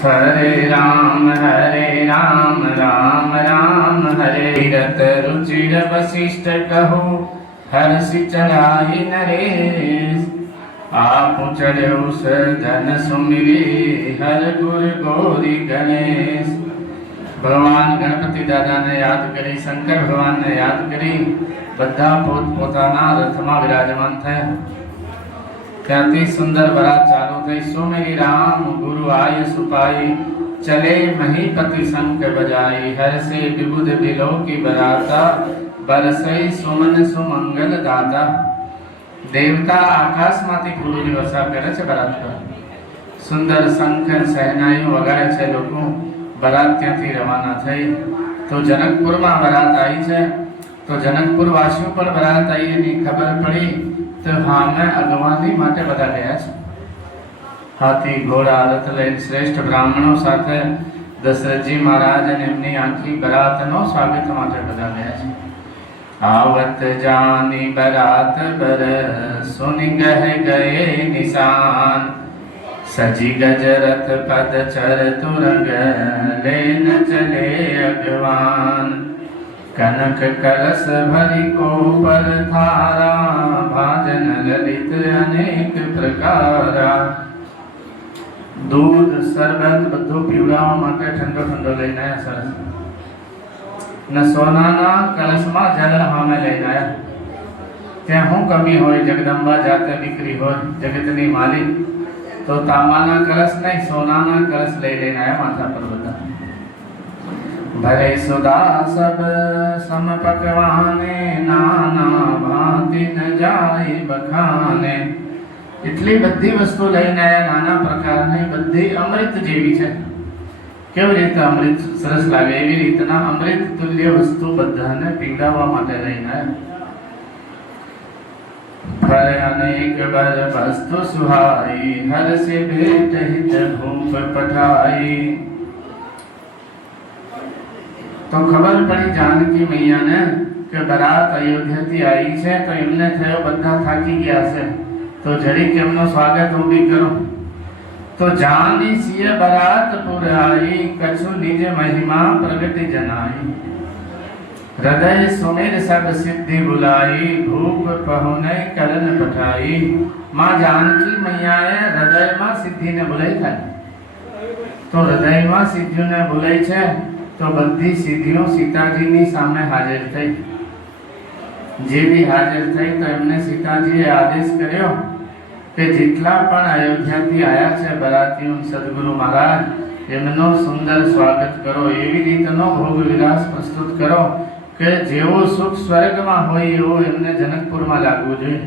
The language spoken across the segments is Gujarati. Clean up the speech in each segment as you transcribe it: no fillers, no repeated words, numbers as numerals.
हरे राम राम राम हरे। तीरथ रुचिर वशिष्ठ कहो हर्षि चढ़ाई नरेश। आप चढ़ो सदन सुमिरे हर गुर गौरी गणेश। भगवान गणपति दादा ने याद करी, शंकर भगवान ने याद करी, बधा पोताना रथमा विराजमान थया। त्याथी सुंदर बरात चालू थई। सुमिरी राम गुरु आय सुपाई, चले महीपति शंख बजाई। हर्षे विबुध बिलो की बराता, बरसई सुमन सुमंगल दाता। देवता आकाश माथी फूलोनी वर्षा करे छे बरात पर। सुंदर शंख सहनाईओ वगाड़े छे। लोको बरात ત્યાંથી રવાના થઈ। તો જનકપુરમાં બરાત આવી છે। તો જનકપુર વાસીઓ પણ બરાત આવી એની ખબર પડી તો હામે અગવાની માટે બધા ગયા છે। હાથી ઘોડા રથ લઈને શ્રેષ્ઠ બ્રાહ્મણો સાથે દશરથજી મહારાજ અને એમની આખી બરાતનો સ્વાગત માટે બધા ગયા છે। आवत जानी बरात बर सुन गह गए निशान। सजी गजरथ पद चर तुरंग लेन चले अगवान। कनक कलश भरी को पर थारा, भाजन ललित अनेक प्रकारा। दूध शरबत બધું પીવડાવવા માટે ઠંડો ઠંડો લઈને આવ્યા સરસ। ને સોનાના કલશમાં જલ હામે લઈને આવ્યા। ત્યાં શું કમી હોય? જગદંબા જાતે દીકરી હોય, જગતની માલિક, તો તાંબાના કલશ નહીં સોનાના કલશ લઈ લઈને આવ્યા માથા પર બધા। भरे सुधा सब सम पकवाने, नाना भांति न जाय बखाने। એટલી બધી વસ્તુ લઈને આવ્યા નાના પ્રકારની, બધી અમૃત જેવી છે। કેવી રીતે અમૃત સરસ લાગે એવી રીતના અમૃત તુલ્ય વસ્તુ બધાને પીવડાવવા માટે લઈને આવ્યા। फल अनेक बर वस्तु सुहाई, हर से भेट हित भूप पठाई। तो खबर पड़ी जानकी मैया ने કે બરાત અયોધ્યાથી આવી છે તો એમને થયો બધા થાકી ગયા છે તો જરીક એમનું સ્વાગત હું બી કરું। તો જાની સિય બરાતપુર आई, कछु निज महिमा प्रगति जनाई। हृदय सुमिर सब सिद्धि बुलाई, भूप पहुने करण पठाई। मां जानकी मैयाए हृदय में सिद्धि ने बुलाई था। तो हृदय में सिद्धि ने बुलाई छे तो बधी सिद्धियों सीताजी नी सामे हाजिर थई। जेवी हाजिर थई तो एमने सीताजीए आदेश कर्यो કે જેટલા પણ અયોધ્યાથી આયા છે બરાતીઓ સદગુરુ મહારાજ એમનો સુંદર સ્વાગત કરો। એવી રીતનો ભોગ વિલાસ પ્રસ્તુત કરો કે જેવો સુખ સ્વર્ગમાં હોય એવો એમને જનકપુરમાં લાગવું જોઈએ।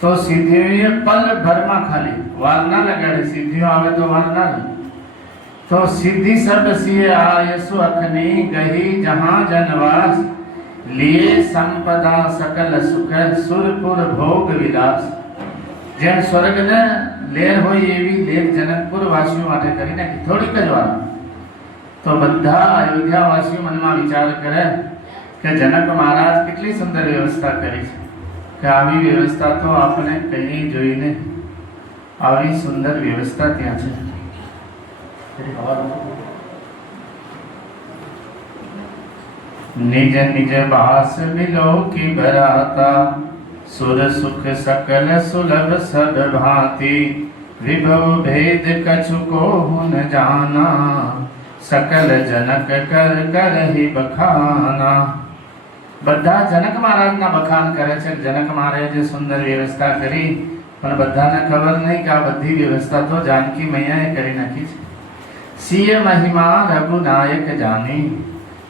તો સિદ્ધિઓએ પલ ભરમાં ખાલી વાર ના લગાડે, સિદ્ધિઓ આવે તો વાર ના લાગે। તો સિદ્ધિ સબ સિય આયસુ અખની, ગહી જહાં જનવાસ। लिए संपदा सकल सुख, सुरपुर भोग विलास। જેમ સ્વર્ગને લેર હોય એવી લેર જનકપુર વાસીઓ માટે કરી નાખી થોડીક જ વાર। તો બધા અયોધ્યા વાસીઓ મનમાં વિચાર કરે કે જનક મહારાજ કેટલી સુંદર વ્યવસ્થા કરી છે કે આવી વ્યવસ્થા તો આપણે કઈ જોઈ નહીં। આવી સુંદર વ્યવસ્થા ત્યાં છે। निज निज बास मिलो की बराता, सुर सुख सकल सुलभ सब भांति। विभव भेद कछु को न जाना, सकल जनक कर कर ही बखाना। બધા જનક મહારાજના બખાન કરે છે। જનક મહારાજે સુંદર વ્યવસ્થા કરી પણ બધાને ખબર નહીં કે આ બધી વ્યવસ્થા તો જાનકી મૈયાએ કરી નાખી છે। સિય મહિમા રઘુનાયક જાની,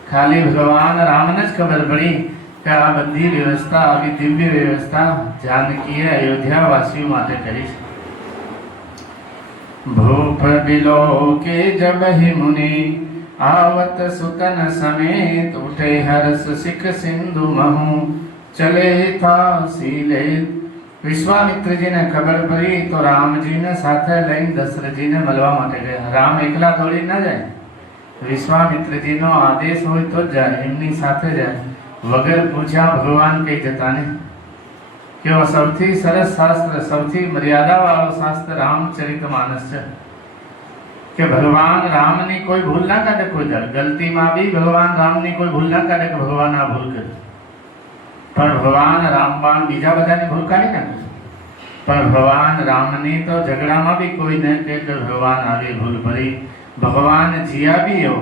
ખાલી ભગવાન રામને જ ખબર પડી કે આ બધી વ્યવસ્થા આવી દિવ્ય વ્યવસ્થા જાનકીએ અયોધ્યા વાસીઓ માટે કરી છે। ભૂપ બિલો કે જબ हि मुनि, आवत सुतन समेत। उठे हर्ष सिख सिंधु महु, चले था सीले। विश्वामित्र जी ने खबर पड़ी तो राम जी ने साथे लઈને दशरथ जी ने મળવા માટે ગયા। રામ એકલા થોડી ના જાય, વિશ્વામિત્ર जी નો આદેશ હોય તો જાય, એમની સાથે જાય। વગર પૂછ્યા ભગવાન કઈ જતા નહીં। કેવો સૌથી સરસ શાસ્ત્ર, સૌથી મર્યાદા વાળો શાસ્ત્ર રામચરિતમાનસ છે। કે ભગવાન રામની કોઈ ભૂલ ના કાઢે કોઈ દર ગલતીમાં બી ભગવાન રામની કોઈ ભૂલ ના કાઢે કે ભગવાન આ ભૂલ કરી, પણ ભગવાન રામબાણ બીજા બધાની ભૂલ કાઢી નાખે, પણ ભગવાન રામની તો ઝઘડામાં બી કોઈ ન કહે કે ભગવાન આવી ભૂલ કરી. ભગવાન જીયા બી એવો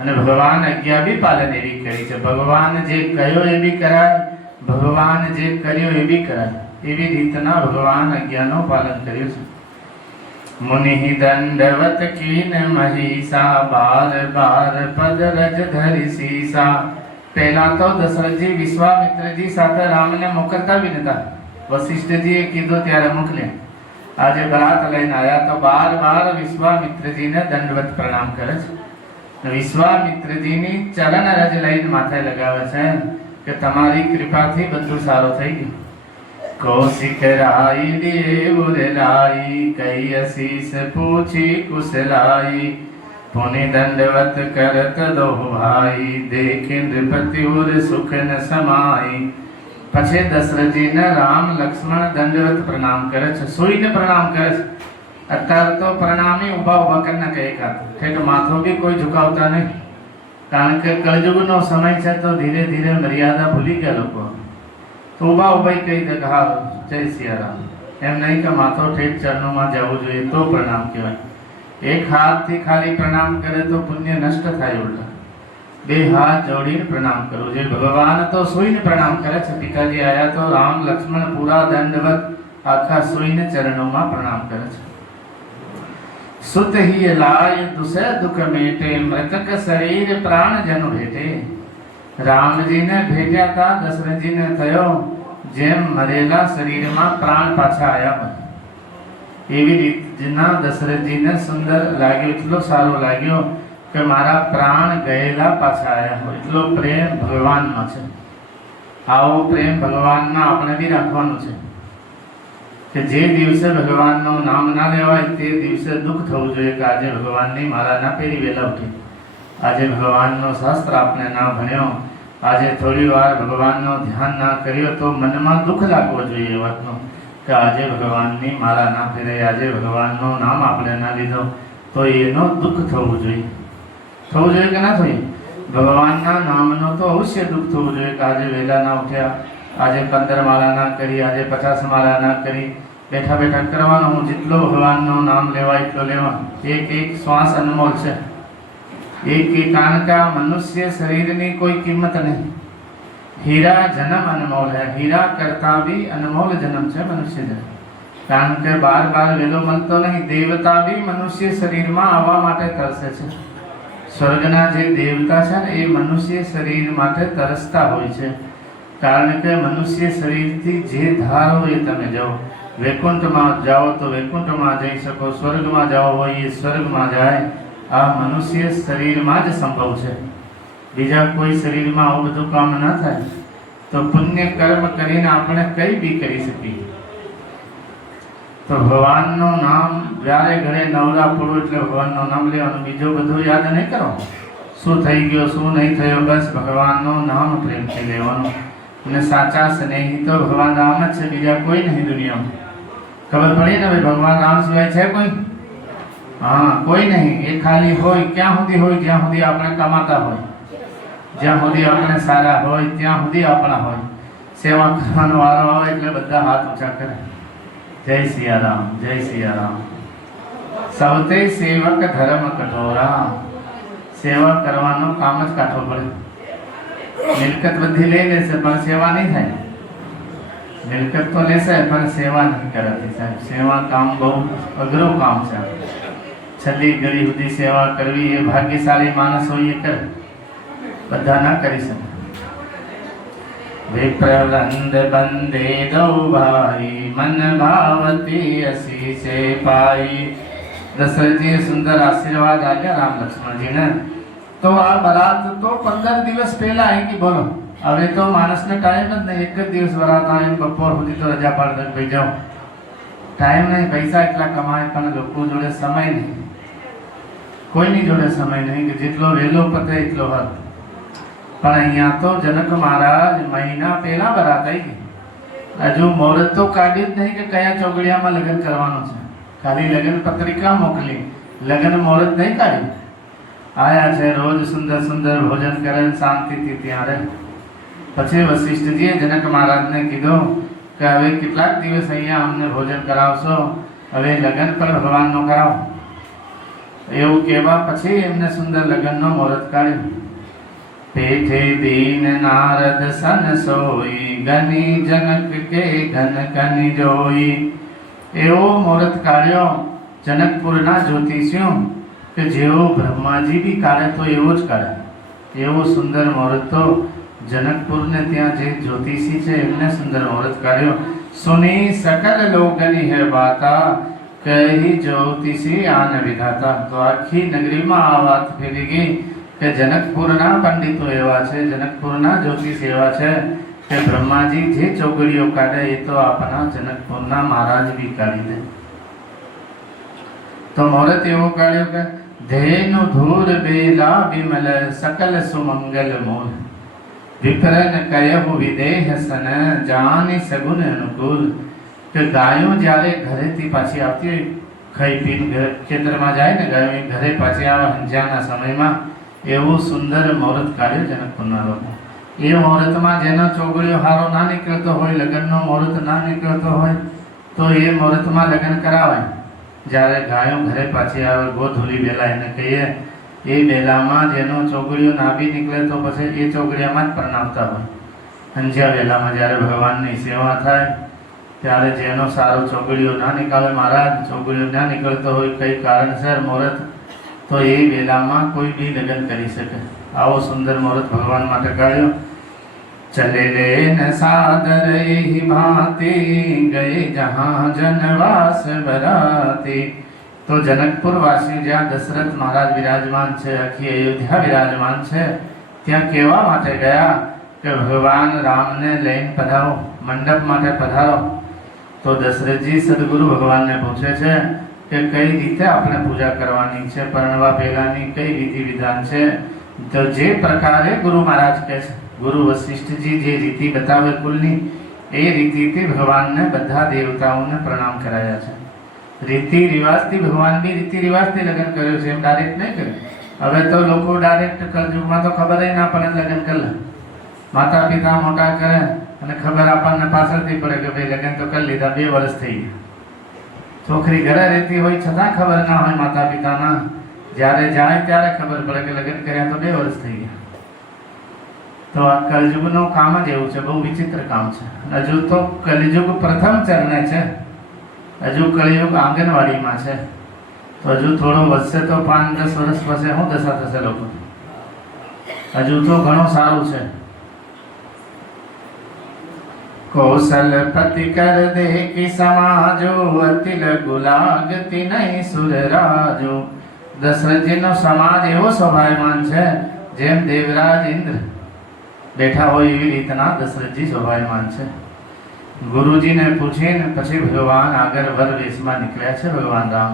અને ભગવાન આજ્ઞા બી પાલન એવી કરી છે. ભગવાન જે કહ્યો એ બી કરાય, ભગવાન જે કર્યો એ બી કરાય, એવી રીતના ભગવાન આજ્ઞાનું પાલન કર્યું છે. मुनि दंडवत कीन महिषा बार बार पद रज धरि सीसा. पहला तो दशरथजी विश्वामित्रजी સાથે રામને મોકલતા બી નતા. વશિષ્ઠજીએ કીધું ત્યારે મોકલે. આજે બરાત લઈને આયા તો બાર બાર વિશ્વામિત્રજીને દંડવત પ્રણામ કરે છે. વિશ્વામિત્રજીની ચરણ રજ લઈને માથે લગાવે છે કે તમારી કૃપાથી બધું સારું થઈ ગયું. कौशिक राई देव लाई कई असीस पूछी कुशलाई. पुनि दंडवत करत दो भाई देखे नृपति उर सुख न समाई. પછી દશરથજીને રામ લક્ષ્મણ દંડવત પ્રણામ કરે છે, સુઈને પ્રણામ કરે છે. અત્યારે તો પ્રણામી ઊભા ઊભા કરીને કહે ઠેક માથું બી કોઈ ઝુકાવતા નહીં, કારણ કે કળયુગનો સમય છે તો ધીરે ધીરે મર્યાદા ભૂલી ગયા લોકો. તો ઊભા ઊભા કહી દે કે હા જય સિયારામ, એમ નહીં કે માથો ઠેઠ ચરણોમાં જવું જોઈએ તો પ્રણામ કહેવાય. એક હાથથી ખાલી પ્રણામ કરે તો પુણ્ય નષ્ટ થાય ઉલટા. બે હાથ જોડીને પ્રણામ કરવું જોઈએ. ભગવાન તો સુઈને પ્રણામ કરે છે. પિતાજી આયા તો રામ લક્ષ્મણ પૂરા દંડવત આખા સુઈને ચરણોમાં પ્રણામ કરે છે. સુત ही लाय दुसर दुख मेटे मृतक शरीर प्राण जन भेटे. રામજીને ભેટ્યા હતા, દશરથજીને થયો જેમ મરેલા શરીરમાં પ્રાણ પાછા આવ્યા હોય એવી રીતના દશરથજીને સુંદર લાગ્યો, એટલો સારો લાગ્યો કે મારા પ્રાણ ગયેલા પાછા આવ્યા હોય. એટલો પ્રેમ ભગવાનમાં છે. આવો પ્રેમ ભગવાનમાં આપણે બી રાખવાનો છે કે જે દિવસે ભગવાનનું નામ ના લેવાય તે દિવસે દુઃખ થવું જોઈએ કે આજે ભગવાનની મારા ના પેરી વેલા ઉઠી, આજે ભગવાનનો શાસ્ત્ર આપણે ના ભણ્યો, આજે થોડી વાર ભગવાનનો ધ્યાન ના કર્યો તો મનમાં દુઃખ લાગવો જોઈએ એ વાતનો કે આજે ભગવાનની મારા ના ફેરે, આજે ભગવાનનું નામ આપણે ના લીધો તો એનો દુઃખ થવું જોઈએ. થવું જોઈએ કે ના થયું? ભગવાનના નામનો તો અવશ્ય દુઃખ થવું જોઈએ કે આજે વહેલા ના ઉઠ્યા, આજે 15 માળા ના કરી, આજે 50 માળા ના કરી. બેઠા બેઠા કરવાનું, હું જેટલો ભગવાનનું નામ લેવાય એટલો લેવાનું. એક એક શ્વાસ અનમોલ છે. एक कारण का मनुष्य शरीर ની कोई कीमत नहीं. हीरा जन्म अनमोल है, हीरा करता भी अनमोल जन्म છે મનુષ્ય જન્મ. કારણ કે બાર બાર વેલો મળતો નહીં. દેવતા બી મનુષ્ય શરીરમાં આવવા માટે તરસે છે. સ્વર્ગના જે દેવતા છે ને એ મનુષ્ય શરીર માટે તરસતા હોય છે. કારણ કે મનુષ્ય શરીરથી જે ધારો એ તમે જાઓ, વૈકુંઠમાં જાઓ તો વૈકુંઠમાં જઈ શકો, સ્વર્ગમાં જાઓ હોય એ સ્વર્ગમાં જાય. આ મનુષ્ય શરીરમાં જ સંભવ છે. બીજા કોઈ શરીરમાં આવું બધું કામ ના થાય. તો પુણ્ય કર્મ કરીને આપણે કઈ બી કરી શકીએ. તો ભગવાનનું નામ જ્યારે ઘરે નવરા પૂરો એટલે ભગવાનનું નામ લેવાનું, બીજું બધું યાદ નહીં કરો. શું થઈ ગયો શું નહીં થયો, બસ ભગવાનનું નામ પ્રેમથી લેવાનું. અને સાચા સ્નેહી તો ભગવાન રામ જ છે, બીજા કોઈ નહીં દુનિયામાં. ખબર પડી ને ભાઈ, ભગવાન રામ સિવાય છે કોઈ? હા, કોઈ નહીં. એ ખાલી હોય ક્યાં સુધી હોય? જ્યાં સુધી આપણે કમાતા હોય, જ્યાં સુધી આપણે સારા હોય ત્યાં સુધી આપણા હોય. સેવા કરવાનો વારો આવે એટલે બધા હાથ ઊંચા કરે. જય સિયારામ, જય સિયારામ. સૌતે સેવક ધર્મ કઠોરા. સેવા કરવાનું કામ જ કાઢવું પડે. મિલકત બધી લઈ લેશે પણ સેવા નહીં થાય. મિલકત તો લેશે પણ સેવા નહીં કરાતી સાહેબ. સેવા કામ બહુ અઘરું કામ છે. છેલ્લી ઘડી સુધી સેવા કરવી એ ભાગ્યશાળી માણસ હોય એ કરે, બધા ના કરી શકે. વિપ્રવંદ બંદે દો ભાઈ મન ભાવતી અસીસે પાઈ. દશરથજીએ સુંદર આશીર્વાદ આપ્યા રામ લક્ષ્મણજીને. તો આ બરાત તો 15 દિવસ પહેલા આવી બોલો. હવે તો માણસને ટાઈમ જ નહીં. એક જ દિવસ બરાત આવે, બપોર સુધી તો રજા પાડતા ભાઈ જાઓ. ટાઈમ નહીં, પૈસા એટલા કમાય પણ લોકો જોડે સમય નહીં. કોઈની જોડે સમય નહીં કે જેટલો વહેલો પતે એટલો હદ. પણ અહીંયા તો જનક મહારાજ મહિના પહેલા બરાત આવી ગઈ. હજુ મુહૂર્ત તો કાઢ્યું જ નહીં કે કયા ચોગડિયામાં લગ્ન કરવાનું છે. ખાલી લગ્ન પત્રિકા મોકલી લગ્ન મુહૂર્ત નહીં કાઢ્યું, આયા છે રોજ સુંદર સુંદર ભોજન કરે શાંતિથી ત્યાં રહે. પછી વશિષ્ઠજીએ જનક મહારાજને કીધું કે હવે કેટલાક દિવસ અહીંયા અમને ભોજન કરાવશો, હવે લગ્ન પણ ભગવાનનો કરાવો. એવું કહેવા પછી એમને સુંદર લગ્નનો મુહૂર્ત કાઢ્યું. પેઠે દીન નારદ સન સોઈ, ગની જનક કે ઘન કની જોઈ. એવો મુહૂર્ત કાઢ્યો જનકપુરના જ્યોતિષીઓ કે જેવો બ્રહ્માજી બી કાઢે તો એવો જ કાઢે. એવો સુંદર મુહૂર્ત તો જનકપુરને ત્યાં જે જ્યોતિષી છે એમને સુંદર મુહૂર્ત કાઢ્યો. સુની સકલ લોકની હે બાતા, કહી જ્યોતિષી આન વિધાતા. તો આખી નગરીમાં આ વાત ફેરી ગઈ કે જનકપુરના પંડિતો એવા છે, જનકપુરના જ્યોતિષ એવા છે કે બ્રહ્માજી જે ચોગડીઓ કાઢે એ તો આપણા જનકપુરના મહારાજ બી કાઢી દે. તો મુહૂર્ત એવો કાઢ્યો કે ધેનુ ધૂર બેલા વિમલ, સકલ સુમંગલ મૂલ. વિપ્રન કયહુ વિદેહ સન, જાની સગુન અનુકૂળ. કે ગાયો જ્યારે ઘરેથી પાછી આવતી હોય, ખાઈ પીને ખેતરમાં જાય ને ગાયો, ઘરે પાછી આવે હંજાના સમયમાં, એવું સુંદર મુહૂર્ત કાઢ્યું જનકપુરના લોકો. એ મુહૂર્તમાં જેનો ચોગડીઓ હારો ના નીકળતો હોય, લગ્નનો મુહૂર્ત ના નીકળતો હોય, તો એ મુહૂર્તમાં લગ્ન કરાવાય. જ્યારે ગાયો ઘરે પાછી આવે, ગોધૂલી બેલા એને કહીએ, એ બેલામાં જેનો ચોગડીઓ ના બી નીકળે તો પછી એ ચોગડિયામાં જ પરણાવતા હોય. હંજિયા બેલામાં જ્યારે ભગવાનની સેવા થાય ત્યારે જેનો સારો ચોગડીઓ ના નીકળે, મહારાજ ચોગડીઓ ના નીકળતો હોય કઈ કારણસર મુહૂર્ત, તો એ બેલામાં કોઈ બી લગ્ન કરી શકે. આવો સુંદર મુહૂર્ત ભગવાન માટે કાઢ્યો. ચલે લેન સાદર એહી ભાંતિ, ગયે જહાં જનવાસ બરાતી. તો જનકપુર વાસી જ્યાં દશરથ મહારાજ વિરાજમાન છે, આખી અયોધ્યા વિરાજમાન છે, ત્યાં કહેવા માટે ગયા કે ભગવાન રામને લઈને પધારો, મંડપ માટે પધારો. તો દશરથજી સદગુરુ ભગવાનને પૂછે છે કે કઈ રીતે આપણે પૂજા કરવાની છે, પરણવા પહેલાની કઈ વિધિ વિધાન છે. તો જે પ્રકારે ગુરુ મહારાજ કહે છે, ગુરુ વશિષ્ઠજી જે રીતિ બતાવે કુલની, એ રીતિથી ભગવાનને બધા દેવતાઓને પ્રણામ કરાયા છે. રીતિ રિવાજથી ભગવાન બી રીતિ રિવાજથી લગ્ન કર્યું છે, એમ ડાયરેક્ટ નહીં કર્યું. હવે તો લોકો ડાયરેક્ટ કલયુગમાં તો ખબર ના પડે લગ્ન કરી લે, માતા પિતા મોટા કરે અને ખબર આપણને પાછળથી પડે કે ભાઈ લગ્ન તો કરી લીધા, 2 વર્ષ થઈ ગયા. છોકરી ઘરે રહેતી હોય છતાં ખબર ના હોય માતા પિતાના, જ્યારે જાય ત્યારે ખબર પડે કે લગ્ન કર્યા તો 2 વર્ષ થઈ ગયા. તો આ કલયુગનું કામ જ એવું છે, બહુ વિચિત્ર કામ છે. હજુ તો કલયુગ પ્રથમ ચરણે છે, હજુ કળિયુગ આંગણવાડીમાં છે. તો હજુ થોડો વધશે તો 5-10 વર્ષ પછી શું દશા થશે લોકો? હજુ તો ઘણું સારું છે. કૌશલપતિ કર દે કી સમાજો, અતિલ ગુલાગતી નહીં સુરરાજો. દશરથજીનો સમાજ એવો સ્વભાવમાન છે, જેમ દેવરાજ ઇન્દ્ર બેઠા હોય એવી રીતના દશરથજી સ્વભાવમાન છે. ગુરુજીને પૂછીને પછી ભગવાન આગળ વર વેશમાં નીકળ્યા છે ભગવાન રામ.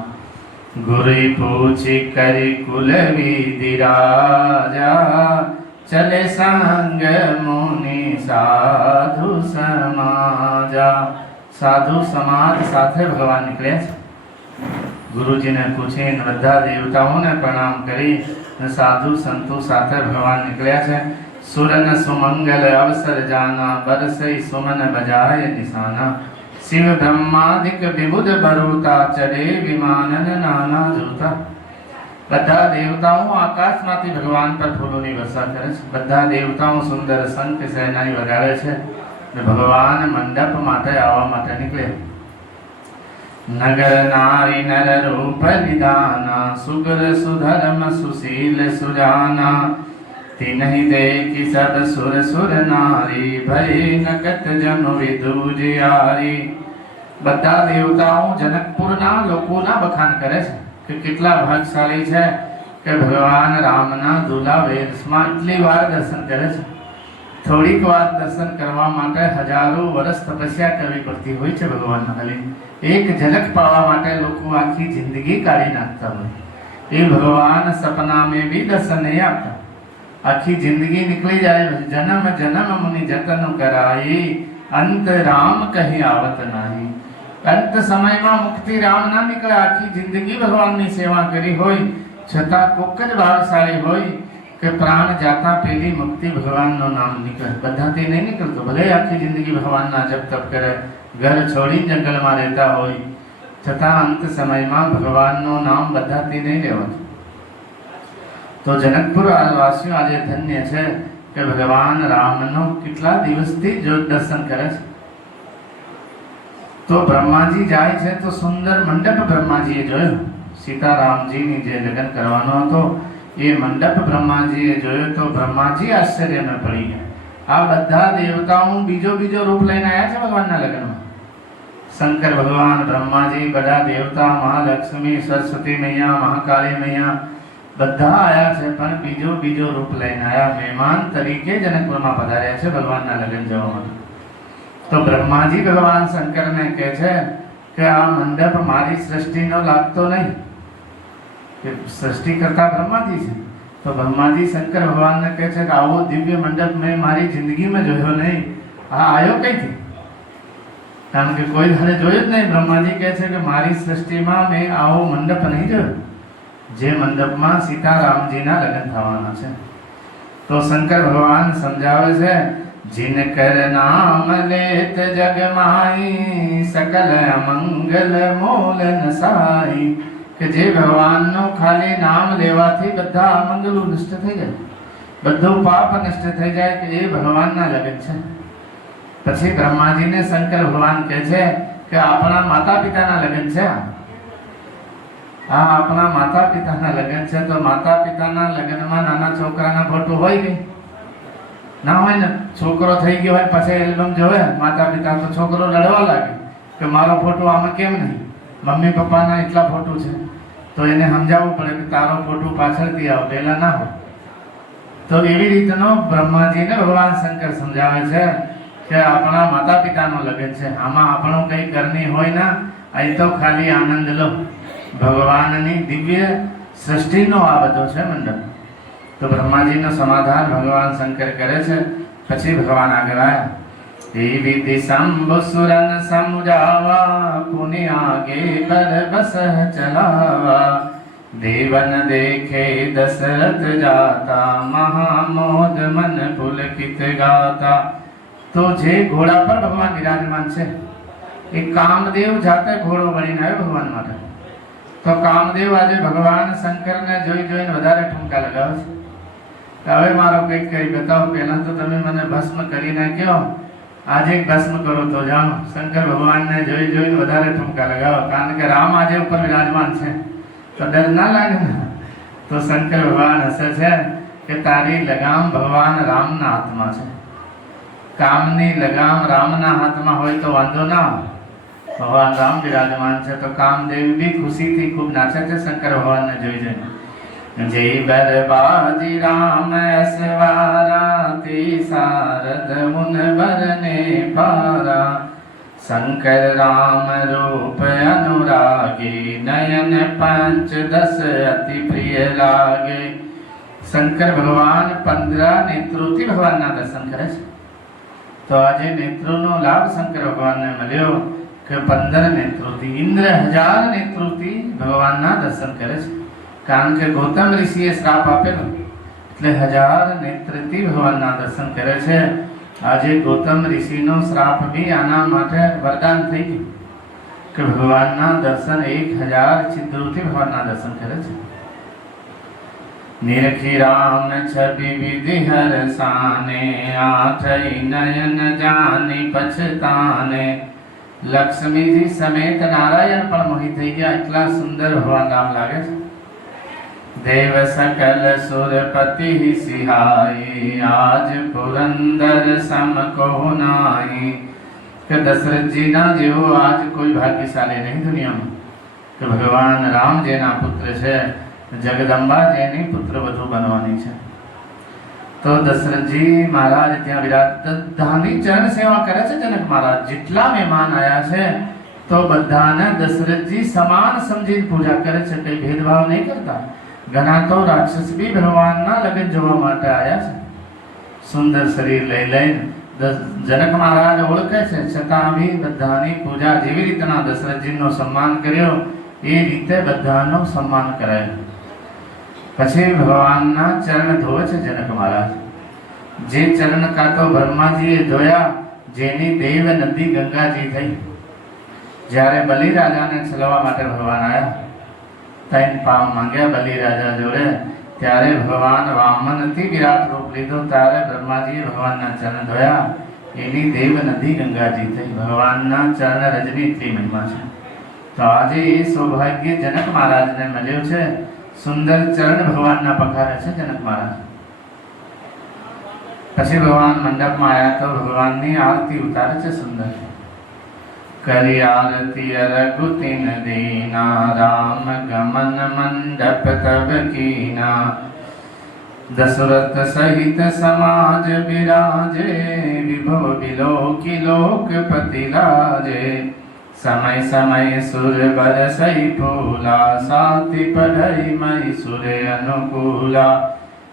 ગુરુ પૂછી કરી કુલ વિધિ રાજા, ચલે સંગ મુનિ સાધુ સમાજા. સાધુ સમાજ સાથે ભગવાન નીકળ્યા છે. ગુરુજીને પૂછીને બધા દેવતાઓને પ્રણામ કરી સાધુ સંતો સાથે ભગવાન નીકળ્યા છે. સુરન સુમંગલ અવસર જાના, બરસઈ સુમન બજાય નિશાના. શિવ બ્રહ્માદિક વિબુધ બરુતા, ચડે વિમાનન નાના જોતા. બધા દેવતાઓ આકાશમાંથી ભગવાન પર ફૂલોની વર્ષા કરે છે. બધા દેવતાઓ સુંદર શંખ શહેનાઈ વગાડે છે. ભગવાન મંડપ માટે આવવા માટે નીકળે. નગર નારી નર રૂપ નિદાના, સુગર સુધર્મ સુશીલ સુજાના. तिन्हि देखि सब सुर सुर नारी, भय नकट जनु विदु जियारी. બધા દેવતાઓ જનકપુરના લોકોના બખાન કરે છે કે કેટલા ભાગશાળી છે કે ભગવાન રામના દુલા વેશમાં એટલી વાર દર્શન કરે છે. થોડીક વાર દર્શન કરવા માટે હજારો વર્ષ તપસ્યા કરવી પડતી હોય છે ભગવાનના. ખાલી એક ઝલક પાવા માટે લોકો આખી જિંદગી કાઢી નાખતા હોય. એ ભગવાન સપનામાં બી દર્શન નહીં આપતા. આખી જિંદગી નીકળી જાય, જન્મ જન્મ મુનિ જતન કરાઈ, અંત રામ કહી આવત નહીં. અંત સમયમાં મુક્તિ રામ ના નીકળે, આખી જિંદગી ભગવાનની સેવા કરી હોય છતાં કોક જ ભાવશાળી હોય કે પ્રાણ જાતા પેલી મુક્તિ ભગવાનનું નામ નીકળે. બધાથી નહીં નીકળતું, ભલે આખી જિંદગી ભગવાનના જપ તપ કરે, ઘર છોડી જંગલમાં રહેતા હોય છતાં અંત સમયમાં ભગવાનનું નામ બધાથી નહીં લેવાતું. તો જનકપુર વાસીઓ આજે ધન્ય છે કે ભગવાન રામનો કેટલા દિવસથી જો દર્શન કરે છે. તો બ્રહ્માજી જાય છે તો સુંદર મંડપ બ્રહ્માજીએ જોયો. સીતારામજીની જે લગ્ન કરવાનો હતો એ મંડપ બ્રહ્માજીએ જોયો તો બ્રહ્માજી આશ્ચર્યમાં પડી ગયા. આ બધા દેવતાઓ બીજો રૂપ લઈને આવ્યા છે ભગવાનના લગ્નમાં. શંકર ભગવાન, બ્રહ્માજી, બધા દેવતા, મહાલક્ષ્મી, સરસ્વતી મૈયા, મહાકાળી મૈયા બધા આવ્યા છે, પણ બીજો રૂપ લઈને આવ્યા. મહેમાન તરીકે જનકપુરમાં પધાર્યા છે ભગવાનના લગ્ન જવા માટે. તો બ્રહ્માજી ભગવાન શંકરને કહે છે કે આ મંડપ મારી સૃષ્ટિનો લાગતો નહીં, કે સૃષ્ટિ કરતા બ્રહ્માજી છે. તો બ્રહ્માજી શંકર ભગવાનને કહે છે કે આવો દિવ્ય મંડપ મેં મારી જિંદગીમાં જોયો નહીં, આ આવ્યો કઈથી? કારણ કે કોઈ ધારે જોયું જ નહીં. બ્રહ્માજી કહે છે કે મારી સૃષ્ટિમાં મેં આવો મંડપ નહીં જોયો જે મંડપમાં સીતારામજીના લગ્ન થવાના છે. તો શંકર ભગવાન સમજાવે છે, जिन कर नाम लेत जग माई सकल अमंगल मोल नसाई. કે જે ભગવાનનું ખાલી નામ લેવાથી બધા અમંગલો નષ્ટ થઈ જાય, બધું પાપ નષ્ટ થઈ જાય, કે એ ભગવાનના લગ્ન છે. પછી બ્રહ્માજીને શંકર ભગવાન કહે છે કે આપણા માતા પિતાના લગ્ન છે, આ આપણા માતા પિતાના લગ્ન છે. તો માતા પિતાના લગ્નમાં નાના છોકરાના ફોટો હોય કે ના હોય ને? છોકરો થઈ ગયો હોય પછી એલ્બમ જોવે માતા પિતા તો છોકરો લડવા લાગે કે મારો ફોટો આમાં કેમ નહીં, મમ્મી પપ્પાના એટલા ફોટો છે. તો એને સમજાવવું પડે કે તારો ફોટો પાછળથી આવ, પહેલા ના હોય. તો એવી રીતનો બ્રહ્માજીને ભગવાન શંકર સમજાવે છે કે આપણા માતા પિતાનો લગ્ન છે, આમાં આપણો કંઈ કરની હોય ના, અહીં તો ખાલી આનંદ લો. ભગવાનની દિવ્ય સૃષ્ટિનો આ બધો છે મંડપ. તો બ્રહ્માજીનો સમાધાન ભગવાન શંકર કરે છે. પછી ભગવાન આગળ આવ્યા. એ વિધિ શંભુ સુરન સમજાવા, પુનિ આગે બર બસ ચલાવા. દેવન દેખે દશરથ જાતા, મહામોદ મન પુલકિત ગાતા. તો જે ઘોડા પર ભગવાન વિરાજમાન છે એ કામદેવ જાતે ઘોડો બનીને આવ્યો ભગવાન માટે. તો કામદેવ આજે ભગવાન શંકરને જોઈને વધારે ઠુમકા લગાવે છે. હવે મારો કંઈક કરી બતાવો, પહેલા તો તમે મને ભસ્મ કરી નાખ્યો, આજે ભસ્મ કરો તો જાણો. શંકર ભગવાનને જોઈને વધારે ઠુમકા લગાવો, કારણ કે રામ આજે ઉપર વિરાજમાન છે તો ડર ના લાગે ને. તો શંકર ભગવાન હસે છે કે તારી લગામ ભગવાન રામના હાથમાં છે. કામની લગામ રામના હાથમાં હોય તો વાંધો ના આવે. ભગવાન રામ વિરાજમાન છે તો કામદેવ બી ખુશીથી ખૂબ નાચે છે શંકર ભગવાનને જોઈને. જય બરબાજી રામ અસવારા, તે શારદ મુન બરને પારા. શંકર રામ રૂપ અનુરાગી, નયન પંચ દસ અતિ પ્રિય લાગે. શંકર ભગવાન 15 નેત્રોથી ભગવાનના દર્શન કરે છે. તો આજે નેત્રોનો લાભ શંકર ભગવાનને મળ્યો કે 15 નેત્રોથી, ઇન્દ્ર 1000 નેત્રોથી ભગવાનના દર્શન કરે છે. કારણ કે ગૌતમ ઋષિએ શ્રાપ આપેલો એટલે 1000 નેત્રથી ભગવાનના દર્શન કરે છે. આજે ગૌતમ ઋષિનો શ્રાપ બી આના માટે વરદાન થઈ ગયું કે ભગવાનના દર્શન 1000 છિદ્રોથી ભગવાનના દર્શન કરે છે. નિરખી રામ છબી વિધિ હરસાને, આઠઈ નયન જાની પછતાને. લક્ષ્મીજી સમેત નારાયણ પણ મોહિત થઈ ગયા, એટલા સુંદર ભગવાન રામ લાગે છે. દેવ સકલ સુરપતિ સિહાઈ, આજ પુરંદર સમ કો નાઈ. કે દશરથજીના જેવો આજ કોઈ ભાગ્યશાળી નહીં દુનિયામાં કે ભગવાન રામ જેના પુત્ર છે, જગદંબા જેની પુત્ર વધુ બનવાની છે. તો દશરથજી મહારાજ ત્યાં વિરાટ બધાની ચરણ સેવા કરે છે. જનક મહારાજ જેટલા મહેમાન આવ્યા છે તો બધાને દશરથજી સમાન સમજીને પૂજા કરે છે, કઈ ભેદભાવ નહીં કરતા. ઘણા તો રાક્ષસ બી ભગવાનના લગ્ન જોવા માટે આવ્યા છે. સુંદર શરીર લઈ લઈને જનક મહારાજ ઓળખે છે, છતાં બી બધાની પૂજા જેવી રીતના દશરથજીનો સન્માન કર્યો એ રીતે બધાનું સન્માન કરાયું. પછી ભગવાનના ચરણ ધોવે છે જનક મહારાજ. જે ચરણ કાં તો બ્રહ્માજીએ ધોયા, જેની દેવ નદી ગંગાજી થઈ. જ્યારે બલિરાજાને છલવા માટે ભગવાન આવ્યા, ત્રણ પાવ માંગ્યા બલિરાજા જોડે, ત્યારે ભગવાન વામનથી વિરાટ રૂપ લીધું. ત્યારે બ્રહ્માજીએ ભગવાનના ચરણ ધોયા, એની દેવ નદી ગંગાજી થઈ. ભગવાનના ચરણ રજની એટલી મહિમા છે. તો આજે એ સૌભાગ્ય જનક મહારાજને મળ્યું છે. સુંદર ચરણ ભગવાનના પખારે છે જનક મહારાજ. પછી ભગવાન મંડપમાં આવ્યા તો ભગવાનની આરતી ઉતારે છે સુંદર. કરી આરતી રઘુતિન દીના, રામ ગમન મંડપ તબ કીના. દશરથ સહિત સમાજ બિરાજે, વિભવ વિલોકી લોકપતિ લાજે. समय समय सुर बरसई फूला, साथी पढ़ई मई सुरे अनुकूला.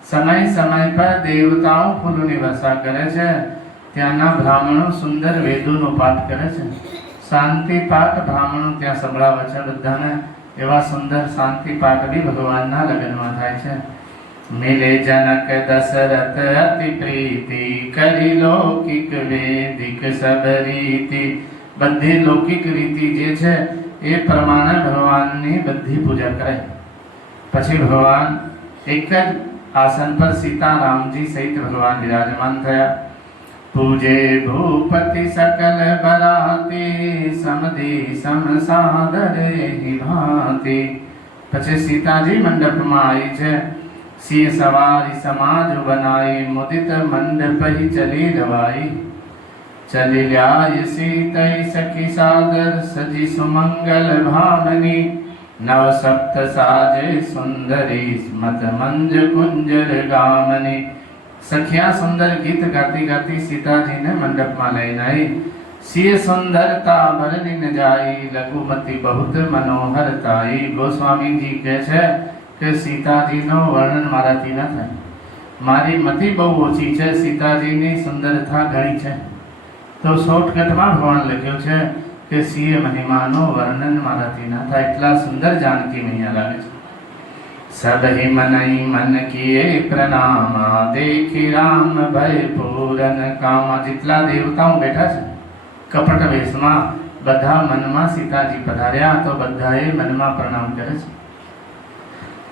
સમય સમય પર દેવતાઓ ફૂલોની વર્ષા કરે છે. ત્યાંના બ્રાહ્મણો સુંદર વેદોનો પાઠ કરે છે. શાંતિ પાઠ બ્રાહ્મણો ત્યાં સંભળાવે છે બધાને. એવા સુંદર શાંતિ પાઠ બી ભગવાનના લગ્નમાં થાય છે. મિલે જનક દશરથ અતિ પ્રીતિ, કરી લૌકિક વેદિક સબ રીતિ. બધી લૌકિક રીતિ જે છે એ પ્રમાણે ભગવાનની બધી પૂજા કરાય. પછી ભગવાન એક જ આસન પર સીતારામજી સહિત ભગવાન વિરાજમાન થયા. પૂજે ભૂપતિ સકલ બરાતી, સમધી સમસાદરે ભાંતિ. પછી સીતાજી મંડપમાં આવી છે. સિંહ સવારી સમાજ બનાઈ, મુદિત મંડપ ही चली रवाई. चली ल्याय सीतई सखी सादर, सजी सुमंगल भावनी. नव सप्त साजे सुंदरी, मत मंज कुंजर गामनी. सखिया सुंदर गीत गाती गाती सीताजी ने मंडप में लઈને आई. सिय सुंदरता भरनी न जाई, लघुमती बहुत मनोहरताई. गोस्वामी जी કહે છે કે સીતાજીનો વર્ણન મારાથી ન થાય. મારી મતિ બહુ ઓછી છે, સીતાજીની સુંદરતા ઘણી છે. તો શોર્ટકટમાં ભગવાન લખ્યું છે કે સિંહ મહિમાનું વર્ણન મારાથી ના થાય. એટલા સુંદર જાનકી મૈયા લાગે છે. સબહિ મનઈ મન કિએ પ્રણામા, દેખી રામ ભય પૂરન કામા. જેટલા દેવતાઓ બેઠા છે કપટ વેશમાં, બધા મનમાં સીતાજી પધાર્યા તો બધાએ મનમાં પ્રણામ કરે છે.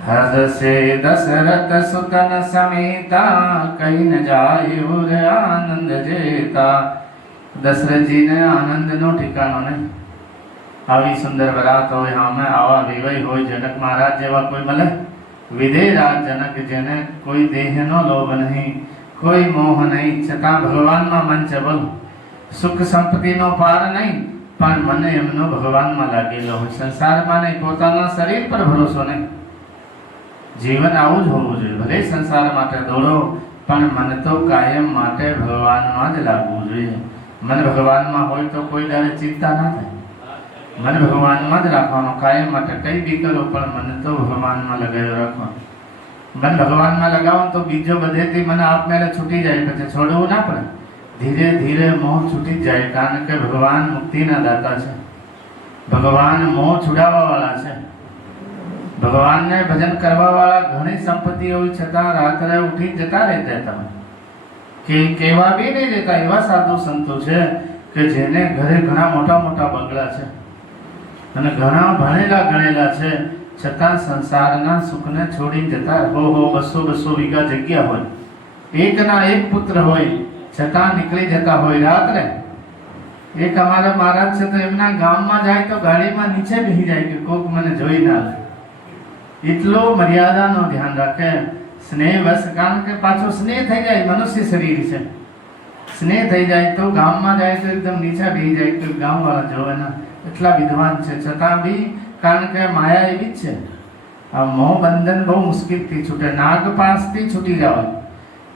હર્ષ સે દશરથ સુતન સમેતા, કઈ ન જાય ઉર આનંદ જેતા. દશરથજીને આનંદનો ઠેકાણો નહીં. આવી સુંદર બરાત હોય, આમે આવા વિવય હોય, જનક મહારાજ જેવા કોઈ મળે? વિદેહ રાજ જનક, જેને કોઈ દેહનો લોભ નહીં, કોઈ મોહ નહીં, છતાં ભગવાનમાં મન ચબલ. સુખ સંપત્તિનો પાર નહીં, પણ મને એમનો ભગવાનમાં લાગેલો હોય. સંસારમાં નહીં, પોતાના શરીર પર ભરોસો નહીં. જીવન આવું જ હોવું જોઈએ. ભલે સંસાર માટે દોડો, પણ મન તો કાયમ માટે ભગવાનમાં જ લાગવું જોઈએ. મન ભગવાનમાં હોય તો કોઈ ડારે ચિંતા ના થાય. મન ભગવાનમાં જ રાખવાનો. કાયમ માટે કઈ બી કરો, પણ મન તો ભગવાનમાં લગાવ્યો રાખવાનો. મન ભગવાનમાં લગાવો તો બીજો બધેથી મને આપમેળે છૂટી જાય, પછી છોડવું ના પડે. ધીરે ધીરે મોહ છૂટી જાય, કારણ કે ભગવાન મુક્તિના દાતા છે. ભગવાન મોહ છોડાવવા વાળા છે. ભગવાનને ભજન કરવા વાળા ઘણી સંપત્તિ હોય, છતાં રાત્રે ઉઠી જતા રહેતા તમે કે કેવા બી નહીં રહેતા. એવા સાધુ સંતો છે કે જેને ઘરે ઘણા મોટા મોટા બંગલા છે અને ઘણા ભણેલા ગણેલા છે, છતાં સંસારના સુખને છોડી જતા. હો 200 વીઘા જગ્યા હોય, એકના એક પુત્ર હોય, છતાં નીકળી જતા હોય રાત્રે. એક અમારા મહારાજ છે તો એમના ગામમાં જાય તો ગાડીમાં નીચે બેસી જાય કે કોક મને જોઈ ના લે. એટલો મર્યાદાનો ધ્યાન રાખે. સ્નેહ વશ, કારણ કે પાછો સ્નેહ થઈ જાય. મનુષ્ય શરીર છે, સ્નેહ થઈ જાય તો ગામમાં જાય તો એકદમ નીચા બેસી જાય તો ગામવાળા જોવે ના. એટલા વિદ્વાન છે, છતાં બી કારણ કે માયા એવી જ છે. આ મોહ બંધન બહુ મુશ્કેલથી છૂટે. નાગપાસથી છૂટી જવાય,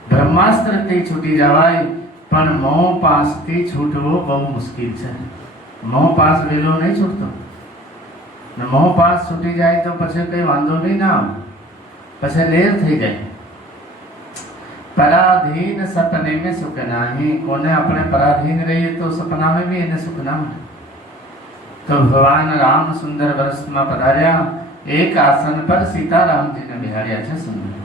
બ્રહ્માસ્ત્રથી છૂટી જવાય, પણ મોહ પાસથી છૂટવો બહુ મુશ્કેલ છે. મોહ પાસ વેલો નહીં છૂટતો. મોહ પાસ છૂટી જાય તો પછી કઈ વાંધો નહીં ના આવે, પછી લેર થઈ જાય. पराधीन सपने में सुख नाही। कोने अपने पराधीन रहिए तो सपना में भी इन्हें सुख ना मिले। तो भगवान राम सुंदर वर्ष में पधार्या। एक आसन पर सीता राम जी ने बिहार्या छे सुंदर।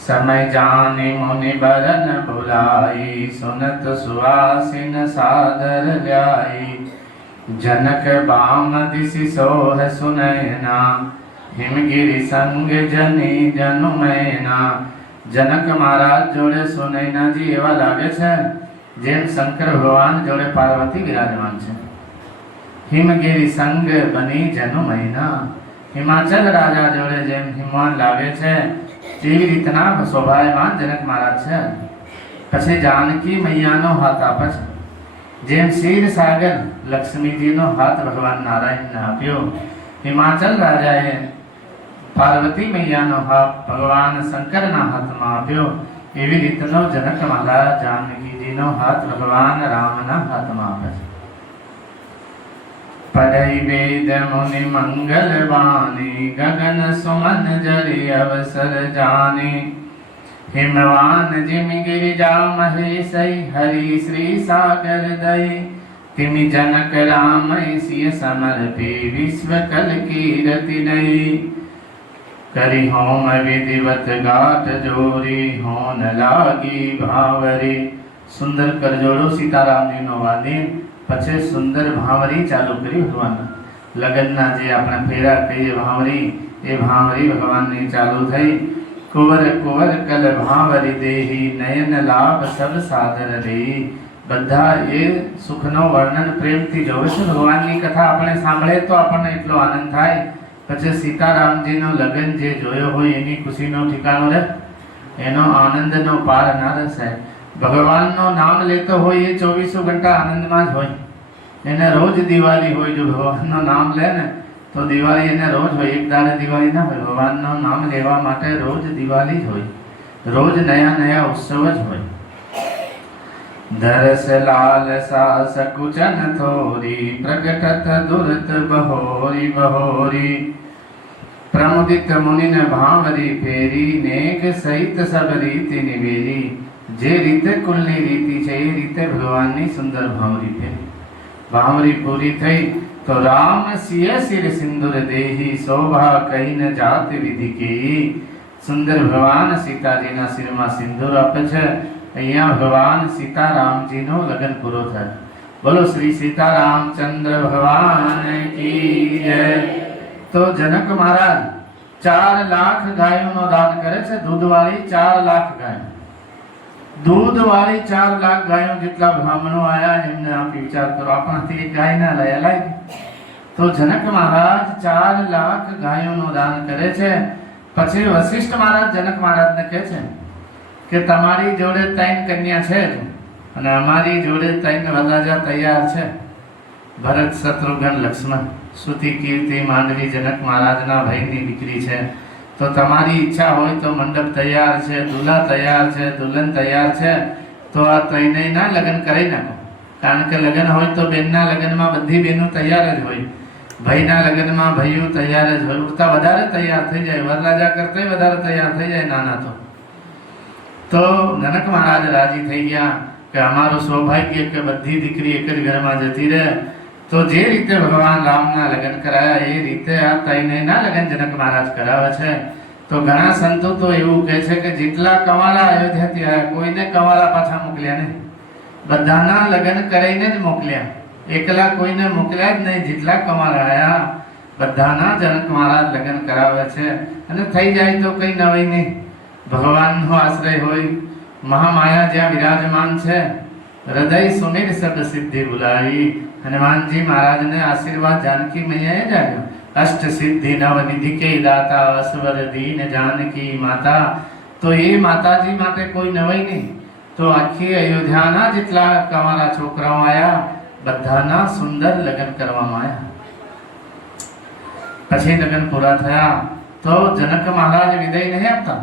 समय जाने मुनि बरन बुलाई, सुनत सुवासिन सादर ल्याई। जनक बाम दिसि सोह सुनैना, हिमगिरि संग जनी जनुमैना। जनक महाराज जोड़े सुनैनाजी एवा लागे छे जेम शंकर भगवान जोड़े पार्वती विराजमान छे। हिमगिरि संग बनी जनुमैना, हिमाचल राजा जोड़े जेम हिमवान लागे छे तेवी रीतना शोभायमान जनक महाराज छे। पछी जानकी मैयानो हाथ आपे छे। जेम क्षीर सागर लक्ष्मी जी नो हाथ भगवान नारायण ने आप्यो, हिमाचल राजाए पार्वती मैयानो हाथ भगवान शंकर ना हाथ में आप्यो। एवी रीतनो जनक महाराज जानकी जी नो हाथ भगवान राम ना हाथ में आपे छे। पढ़ई वेद मुनि मंगल वाणी, गगन सुमन जरि अवसर जानी। हिमवान जिम गिरिजा महेशई, हरि श्री सागर दई। तिमि जनक राम सिय समर्पी, विश्व कल कीरति नई। करि होम विधिवत गाट जोरी, होन लागी भावरी। सुंदर कर जोड़ो सीताराम जी नो वादी। पछे सुंदर भावरी चालू करी भगवान लगनना जे आपणे फेरा कहीए भावरी, ए भावरी भगवान ने चालू थई। कुंवर कुंवर कल भावरी देही, नयन लाभ सब सादर देही। बधा ए सुखनो वर्णन प्रेमथी जोवे छे। भगवाननी कथा आपणे सांभळे तो आपणे એટલો आनंद थाय। पछी सीतारामजीनो लगन जे जोयो होय एनी खुशीनो ठिकाणो रे, एनो आनंदनो पार ना रसाय। भगवाननो नाम लेतो होय ए 24 घंटा आनंदमां ज होय। एने रोज दिवाली होय। जो भगवाननो नाम ले ने तो दिवाली एने रोज होय, एक दाड़े दिवाली ना होय। भगवाननो नाम लेवा माटे रोज दिवाली ज होय, रोज नया नया उत्सव ज होय। दरस लालसा सकुचन थोरी, प्रगटत दुरत बहोरी बहोरी। प्रमुदित मुनि ने भावरी फेरी, नेक सहित सब रीति निवेरी। जे रीते कुलनी रीति छे ए रीते भगवाननी सुंदर भावरी फेरी। भावरी पूरी थई तो राम सिय सिर सिंदूर देही, शोभा कही न जात विधि की। सुंदर भगवान सीताजी ना सिर में सिंदूर आपे छे। अहींया भगवान सीताराम जी नो लगन पूरो थाय। बोलो श्री सीतारामचंद्र भगवान की जय। तो जनक महाराज 4 लाख गायों नो दान करे छे। दूध वाली 4 लाख गाय, दूध वाली 4 लाख गायों जितला ब्राह्मणों आया एमने आप विचार करो, आपणाथी एक गाय ना लया लाय। तो जनक महाराज 4 लाख गायों नो दान करे छे। पछी वशिष्ठ महाराज जनक महाराज ने कहे छे के तमारी जोड़े 3 कन्या छे अने अमारी जोड़े 3 वरराजा तैयार छे। भरत शत्रुघ्न लक्ष्मण श्रुति कीर्ति मांडवी जनक महाराज ना भाईनी दीकरी छे। तो तमारी इच्छा होय तो मंडप तैयार छे, दूल्हा तैयार छे, दुल्हन तैयार छे। तो आ तईने ना लग्न कराई नाखो। कारण के लग्न होय तो बेनना लग्न में बधी बेनो तैयार ज होय, भाईना लग्न में भाईओ तैयार ज होय। उड़ता वधारे तैयार थई जाय, वरराजा करते वधारे तैयार थई जाय नाना। तो जनक महाराज राजी थई गया कि अमारो सौभाग्य के बधी दीकरी एक ज घर में जती रहे। तो जे रीते भगवान राम ना लगन कराया ए रीते आ तईने ना लगन जनक महाराज करावे छे। तो घणा संतो तो एवं कहे छे कि जेटला कवारा अयोध्याथी आया कोईने कवारा पाछा मोकल्या नहीं, बधाना लगन कराईने ज मोकल्या, एकला कोईने मोकल्या ज नहीं। जेटला कवारा आया बधाना जनक महाराज लगन करावे छे अने थई जाय तो कई नवाई नहीं। भगवान नो आश्रय होय, महामाया ज्यां विराजमान छे, हृदय सुमिर सब सिद्धि बुलाई। हनुमान जी महाराज ने आशीर्वाद जानकी मैया जायो। अष्ट सिद्धि नव निधि के दाता, असवर दीन जानकी माता। तो ये माता जी माटे कोई नवाई नहीं। तो आखी अयोध्याना जितला कमारा छोकराओ आया बधाना सुंदर लगन करवामां आया। पछी लगन पूरा थया तो जनक महाराज विदाई नहीं आपता।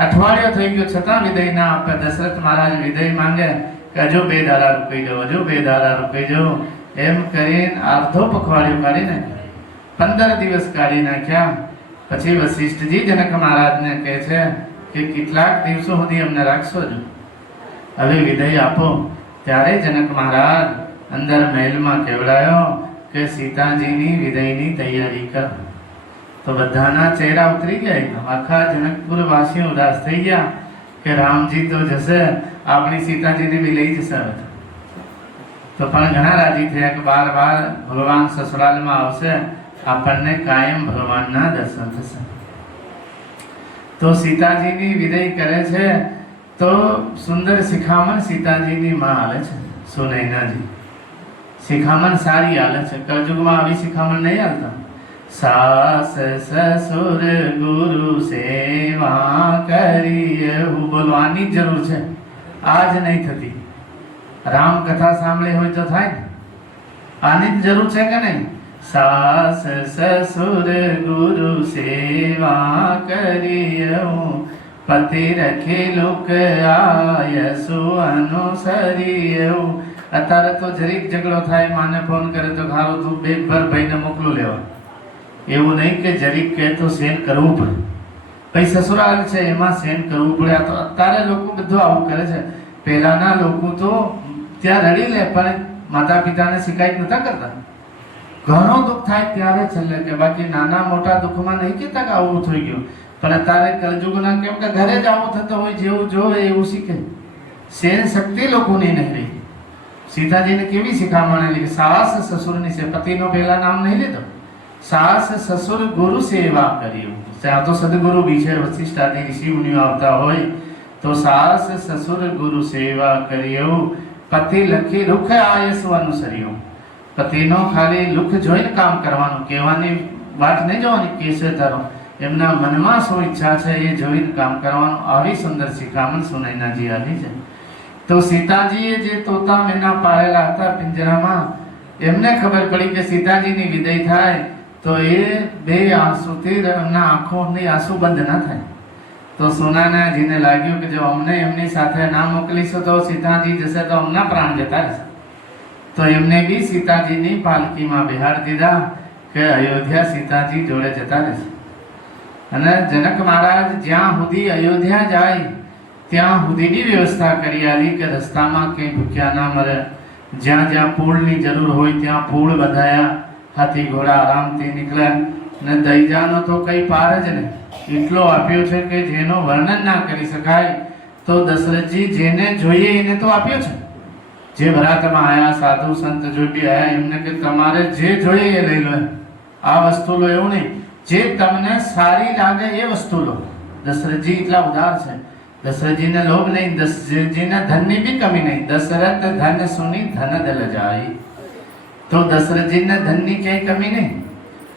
अठवाडियो थई गयो छतां विदाई ना आपे। दशरथ महाराज विदाई मांगे કે હજુ 2 દાડા રૂકી જાઓ, હજુ 2 દાડા રૂકી જાઓ એમ કરીને અડધો પખવાડિયો કાઢી નાખ્યો, 15 દિવસ કાઢી નાખ્યા। પછી વશિષ્ઠજી જનક મહારાજને કહે છે કે કેટલાક દિવસો સુધી અમને રાખશો જ, હવે વિદાય આપો. ત્યારે જનક મહારાજ અંદર મહેલમાં કેવડાયો કે સીતાજીની વિદાયની તૈયારી કર. તો બધાના ચહેરા ઉતરી ગયા એકદમ. આખા જનકપુર વાસીઓ ઉદાસ થઈ ગયા કે રામજી તો જશે, આપણી સીતાજીને બી લઈ જશે. તો પણ ઘણા રાજી થયા કે બાર ભગવાન સસુરાલમાં આવશે, આપણને કાયમ ભગવાનના દર્શન થશે. તો સીતાજીની વિદાય કરે છે. તો સુંદર શિખામણ સીતાજીની માં હાલે છે, સુનૈનાજી. શિખામણ સારી હાલે છે. કળયુગમાં આવી શિખામણ નહીં હાલતા. સાસ સસુર ગુરુ સેવા કરી એવું બોલવાની જ જરૂર છે. આજ નહીં થતી. રામ કથા સાંભળી હોય તો થાય ને, આની જ જરૂર છે કે નહીં? સાસ સસુર ગુરુ સેવા કરી પતિ રખે લોક આયસુ અનુસરી. અત્યારે તો જરીક ઝઘડો થાય, માને ફોન કરે તો ખારો તું બેભર ભાઈને મોકલું લેવા. એવું નહીં કે જરીક કહે તો સેન કરવું પડે. ભાઈ સસુરાલ છે એમાં સેન કરવું પડે. આ તો અત્યારે લોકો બધું આવું કરે છે. પહેલાના લોકો તો ત્યાં રડી લે પણ માતા પિતાને શિકાયત નતા કરતા. ઘણો દુઃખ થાય ત્યારે છેલ્લે કે, બાકી નાના મોટા દુઃખમાં નહીં કહેતા કે આવું થઈ ગયું. પણ અત્યારે કલયુગના કેમ કે ઘરે જ આવું થતો હોય, જેવું જોવે એવું શીખે. સેન શક્તિ લોકોની નહીં રહી. સીતાજીને કેવી શિખામણ લીધી? સાસ સસુરની છે. પતિનો પહેલા નામ નહીં લીધો. સાસ સસુર ગુરુ સેવા કરી. ત્યાં તો સદગુરુ બી છે, વશિષ્ઠ આદિ ઋષિ મુનિઓ આવતા હોય. તો સાસ સસુર ગુરુ સેવા કરી. પતિ લખી રૂખ આયસુ અનુસર્યું. પતિનો ખાલી લુખ જોઈને કામ કરવાનું, કહેવાની વાત નહીં જોવાની કેસે તારો. એમના મનમાં શું ઈચ્છા છે એ જોઈને કામ કરવાનું. આવી સુંદર શિખામણ સુનૈનાજી આવી છે. તો સીતાજીએ જે તોતા મેના પાળેલા હતા પિંજરામાં, એમને ખબર પડી કે સીતાજીની વિદાય થાય તો એ બે આંસુથી એમના આંખોની આંસુ બંધ ના થાય. તો સુનૈનાજીને લાગ્યું કે જો અમને એમની સાથે ના મોકલીશું તો સીતાજી જશે તો અમના પ્રાણ જતા રહેશે. તો એમને બી સીતાજીની પાલકીમાં બિહાર દીધા કે અયોધ્યા સીતાજી જોડે જતા રહેશે. અને જનક મહારાજ જ્યાં સુધી અયોધ્યા જાય ત્યાં સુધીની વ્યવસ્થા કરી આલી કે રસ્તામાં કંઈ ભૂખ્યા ના મરે. જ્યાં જ્યાં પૂળની જરૂર હોય ત્યાં પૂળ બંધાયા, હાથી ઘોડા આરામથી નીકળે. ને દૈજાનો તો કંઈ પાર જ નહીં. એટલો આપ્યો છે કે જેનો વર્ણન ના કરી શકાય. તો દશરથજી જેને જોઈએ એને તો આપ્યો છે. જે ભરાતમાં આયા સાધુ સંત જો બી આયા એમને કે તમારે જે જોઈએ એ લઈ લો. આ વસ્તુ લો એવું નહીં, જે તમને સારી લાગે એ વસ્તુ લો. દશરથજી એટલા ઉદાર છે. દશરથજીને લોભ નહીં, દશરથજીને ધનની બી કમી નહીં. દશરથ ધન સુની ધન દલ જાય. તો દશરથજીને ધનની ક્યાંય કમી નહીં.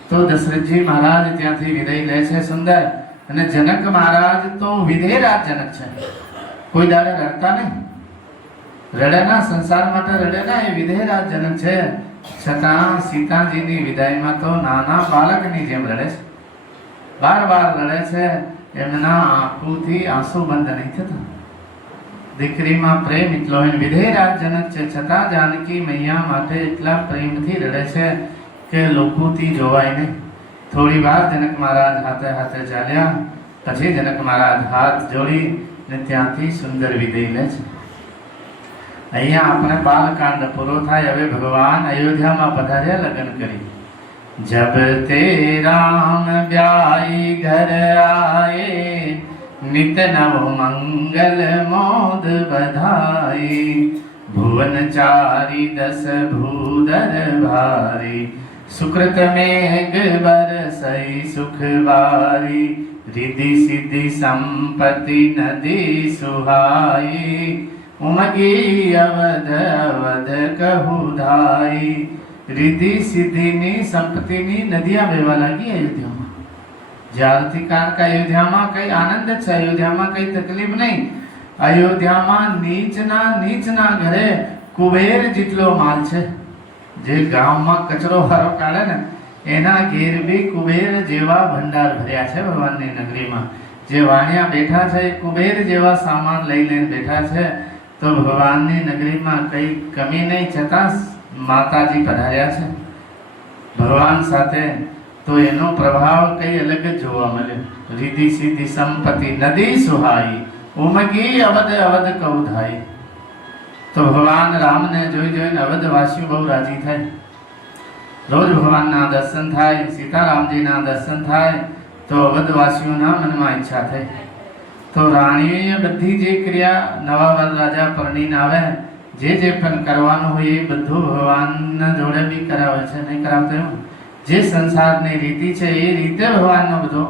તો દશરથજી મહારાજ ત્યાંથી વિદાય લે છે સુંદર. અને જનક મહારાજ તો વિધેયરાજ જનક છે. કોઈ દાડે રડતા નહીં, રડેના સંસાર માટે રડેના, એ વિધેયરાજ જનક છે. છતાં સીતાજીની વિદાયમાં તો નાના બાળકની જેમ રડે છે. બાર રડે છે. એમના આંખોથી આંસુ બંધ નહીં થતા. દીકરીમાં પ્રેમ એટલો હોય. વિધેયરાજ જનક છે છતાં જાનકી મૈયા માટે એટલા પ્રેમથી રડે છે કે લોકોથી જોવાય નહીં. થોડી વાર જનક મહારાજ હાથે હાથે ચાલ્યા. પછી જનક મહારાજ હાથ જોડી ને ત્યાંથી સુંદર વિદાય લે છે. અહીંયા આપણે બાલકાંડ પૂરો થાય. હવે ભગવાન અયોધ્યામાં પધાર્યા લગ્ન કરી. जब ते राम ब्याई घर आए, नित नव मंगल मोद बधाई. भुवन चारी दस भूधर भारी, सुकृत मेघ बरसई सुख बारी. रिद्धि सिद्धि संपत्ति नदी सुहाई, उमगी अवध अवध कहु धाई. रिद्धि सिद्धिની સંપત્તિની નદીયા વહેવા લાગી અયોધ્યામાં. જ્યારથી કારણ કે અયોધ્યામાં કઈ આનંદ છે, અયોધ્યામાં કઈ તકલીફ નહીં. અયોધ્યામાં નીચના ઘરે કુબેર જેટલો માલ છે. જે ગામમાં કચરો વાળો કાઢે ને એના ઘેર બી કુબેર જેવા ભંડાર ભર્યા છે ભગવાનની નગરીમાં. જે વાણિયા બેઠા છે એ કુબેર જેવા સામાન લઈ લઈને બેઠા છે. તો ભગવાનની નગરીમાં કઈ કમી નહીં, છતાં માતાજી પધાર્યા છે ભગવાન સાથે. તો એનો પ્રભાવ કઈ અલગ જ જોવા મળ્યો. રીધી સીધી સંપત્તિ નદી સુહાઈ, ઉમગી અવધ અવધ કઉ ધાઈ. તો ભગવાન રામને જોઈ જોઈને અવધવાસીઓ બહુ રાજી થાય. રોજ ભગવાનના દર્શન થાય, સીતારામજીના દર્શન થાય, તો અવધવાસીઓના મનમાં ઈચ્છા થઈ. તો રાણીએ બધી જે ક્રિયા નવા વર રાજા પરણીને આવે, જે પણ કરવાનું હોય એ બધું ભગવાનના જોડે બી કરાવે છે. નહીં કરાવતો એવું? જે સંસારની રીતિ છે એ રીતે ભગવાનનો બધો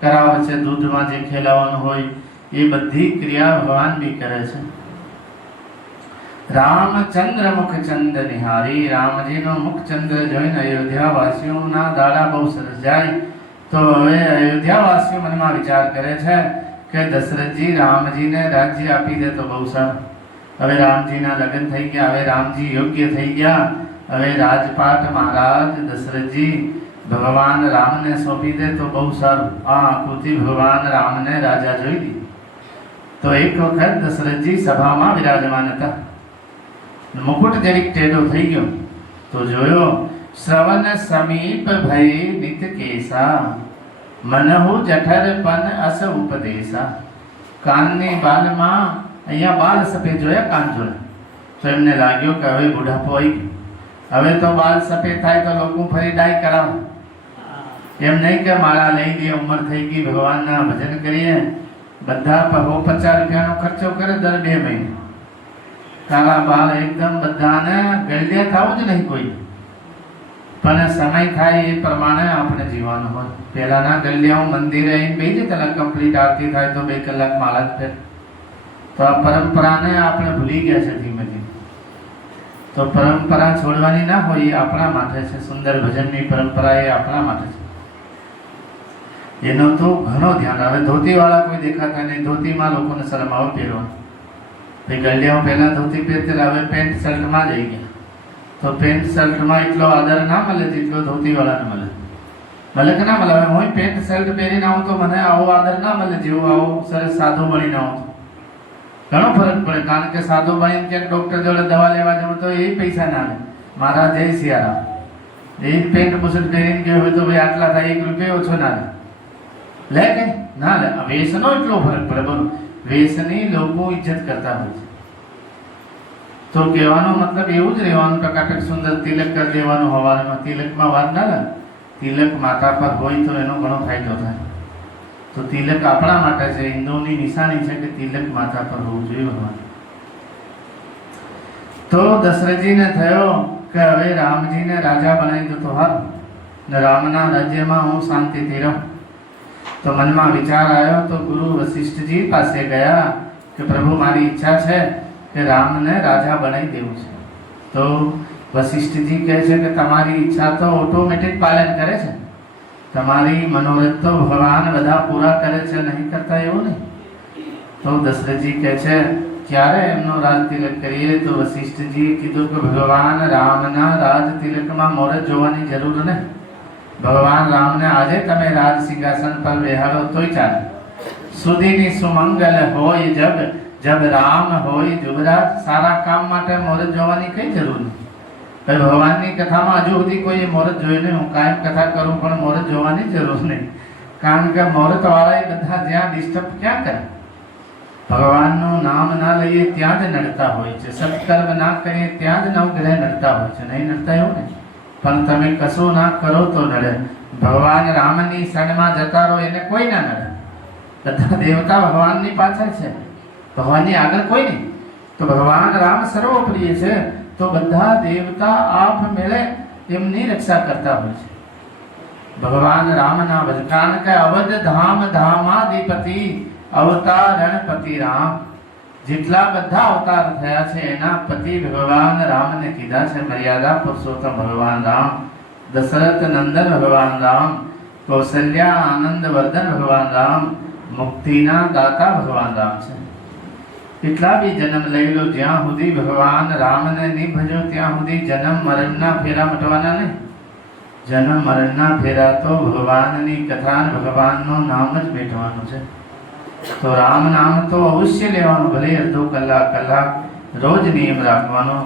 કરાવે છે. દૂધમાં જે ખેલાવાનું હોય એ બધી ક્રિયા ભગવાન બી કરે છે. રામચંદ્ર મુખચંદ્ર નિહારી, રામજીનો મુખચંદ્ર જોઈને અયોધ્યાવાસીઓના દાડા બહુ સરસ જાય. તો હવે અયોધ્યાવાસીઓ મનમાં વિચાર કરે છે કે દશરથજી રામજીને રાજ્ય આપી દે તો બહુ સારું. હવે રામજીના લગ્ન થઈ ગયા, હવે રામજી યોગ્ય થઈ ગયા, હવે રાજપાટ મહારાજ દશરથજી ભગવાન રામને સોંપી દે તો બહુ સારું. આ આકૃતિ ભગવાન રામને રાજા જોઈ લીધી. તો એક વખત દશરથજી સભામાં વિરાજમાન હતા. મુકુટ જરીક ટેઢો થઈ ગયો તો જોયો, શ્રવણ સમીપ ભય નિત કેસા, મનહુ જઠર પન અસ ઉપદેશા. કાનની બાલમાં અહીંયા બાલ સફેદ જોયા, કાન જોયા. તો એમને લાગ્યો કે હવે બુઢાપો આવી ગયો, હવે તો બાલ સફેદ થાય તો લોકો ફરી ડાય કરાવે. એમ નહીં કે માળા લઈ લઈએ, ઉંમર થઈ ગઈ, ભગવાનના ભજન કરીએ. બધા 50 રૂપિયાનો ખર્ચો કરે દર 2 મહિને. કાળા બાલ એકદમ બધાને ગળિયા થવું જ નહીં કોઈ. પણ સમય થાય એ પ્રમાણે આપણે જીવવાનું હોય. પહેલાના ગળિયાઓ મંદિરે આવીને બેસી જતા, કમ્પ્લીટ આરતી થાય તો 2 કલાક માળા જ ફેર. તો આ પરંપરાને આપણે ભૂલી ગયા છે ધીમે ધીમે. તો પરંપરા છોડવાની ના હોય, એ આપણા માટે છે. સુંદર ભજનની પરંપરા એ આપણા માટે છે. એનો તો ઘણો ધ્યાન. હવે ધોતીવાળા કોઈ દેખાતા નહીં, ધોતીમાં લોકોને શરમ આવે પહેરવાનું. ગળિયાઓ પહેલા ધોતી પહેરતા, હવે પેન્ટ શર્ટમાં જઈ ગયા. તો પેન્ટ શર્ટમાં એટલો આદર ના મળે જેટલો ધોતીવાળાને મળે. મળે કે ના મળે? હવે હું પેન્ટ શર્ટ પહેરીને આવું તો મને આવો આદર ના મળે જેવો આવો સરસ સાદો બનીને આવું. ઘણો ફરક પડે. કારણ કે સાદો બનીને ક્યાંક ડૉક્ટર જોડે દવા લેવા જવું તો એ પૈસા ના લે. મારા જય સિયારામ એ પેન્ટ બુશર્ટ પહેરીને ગયો હોય તો ભાઈ આટલા થાય, 1 રૂપિયા ઓછો ના લે કે ના લે. વેશનો એટલો ફરક પડે. બોલો, વેશની લોકો ઇજ્જત કરતા હોય છે. તો કહેવાનો મતલબ એવું જ રહેવાનું, ટકાટક સુંદર તિલક કરી દેવાનું. હવારમાં તિલકમાં વાર ના લાગે. તિલક માથા પર હોય તો એનો ઘણો ફાયદો થાય. તો તિલક આપણા માટે છે. હિન્દુની નિશાની છે કે તિલક માથા પર હોવું જોઈએ ભગવાન. તો દશરથજીને થયો કે હવે રામજીને રાજા બનાવી દો તો હારું, ને રામના રાજ્યમાં હું શાંતિથી રહું. તો મનમાં વિચાર આવ્યો. તો ગુરુ વશિષ્ઠજી પાસે ગયા કે પ્રભુ મારી ઈચ્છા છે કે રામને રાજા બનાવી દેવું છે. તો વશિષ્ઠજી કહે છે કે તમારી ઈચ્છા તો ઓટોમેટિક પાલન કરે છે, તમારી મનોરથ તો ભગવાન બધા પૂરા કરે છે, નહીં કરતા એવું નહીં. તો દશરથજી કહે છે ક્યારે એમનો રાજ તિલક કરીએ? તો વશિષ્ઠજીએ કીધું કે ભગવાન રામના રાજ તિલકમાં મોરત જોવાની જરૂર નહીં. ભગવાન રામને આજે તમે રાજ સિંહાસન પર બેહાડો તોય ચાલે. સુધીની સુમંગલ હોય જબ, જબ રામ હોય યુવરાજ. સારા કામ માટે મોરત જોવાની કઈ જરૂર નહીં. ભગવાનની કથામાં હજુ સુધી કોઈ મોરત જોઈ નહીં. હું કાયમ કથા કરું પણ મોરત જોવાની જરૂર નહીં. કારણ કે મોરત વાળા બધા જ્યાં ડિસ્ટર્બ ક્યાં કરે? ભગવાનનું નામ ના લઈએ ત્યાં જ નડતા હોય છે. સત્કર્મ ના કરીએ ત્યાં જ નવગ્રહ નડતા હોય છે. નહીં નડતા એવું નહીં, પણ તમે કશું ના કરો તો નડે. ભગવાન રામની શરણમાં જતા રહો એને કોઈ ના નડે. બધા દેવતા ભગવાનની પાછળ છે, ભગવાનની આગળ કોઈ નહીં. તો ભગવાન રામ સર્વપ્રિય છે. તો બધા દેવતા આપ મેળે એમની રક્ષા કરતા હોય છે. ભગવાન રામના ભજ. કારણ કે અવધ ધામ ધામાધિપતિ અવતાર રણપતિ રામ. જેટલા બધા અવતાર થયા છે એના પતિ ભગવાન રામને કીધા છે. મર્યાદા પુરુષોત્તમ ભગવાન રામ, દશરથ નંદન ભગવાન રામ, કૌશલ્યા આનંદ વર્ધન ભગવાન રામ, મુક્તિના દાતા ભગવાન રામ છે. કેટલા બી જન્મ લઈ લો, જ્યાં સુધી ભગવાન રામને નહીં ભજો ત્યાં સુધી જન્મ મરણના ફેરા મટવાના નહીં. જન્મ મરણના ફેરા તો ભગવાનની કથા, ભગવાનનું નામ જ બેઠવાનું છે. તો રામ નામ તો અવશ્ય લેવાનું. ભલે અડધો કલાક રોજ નિયમ રાખવાનો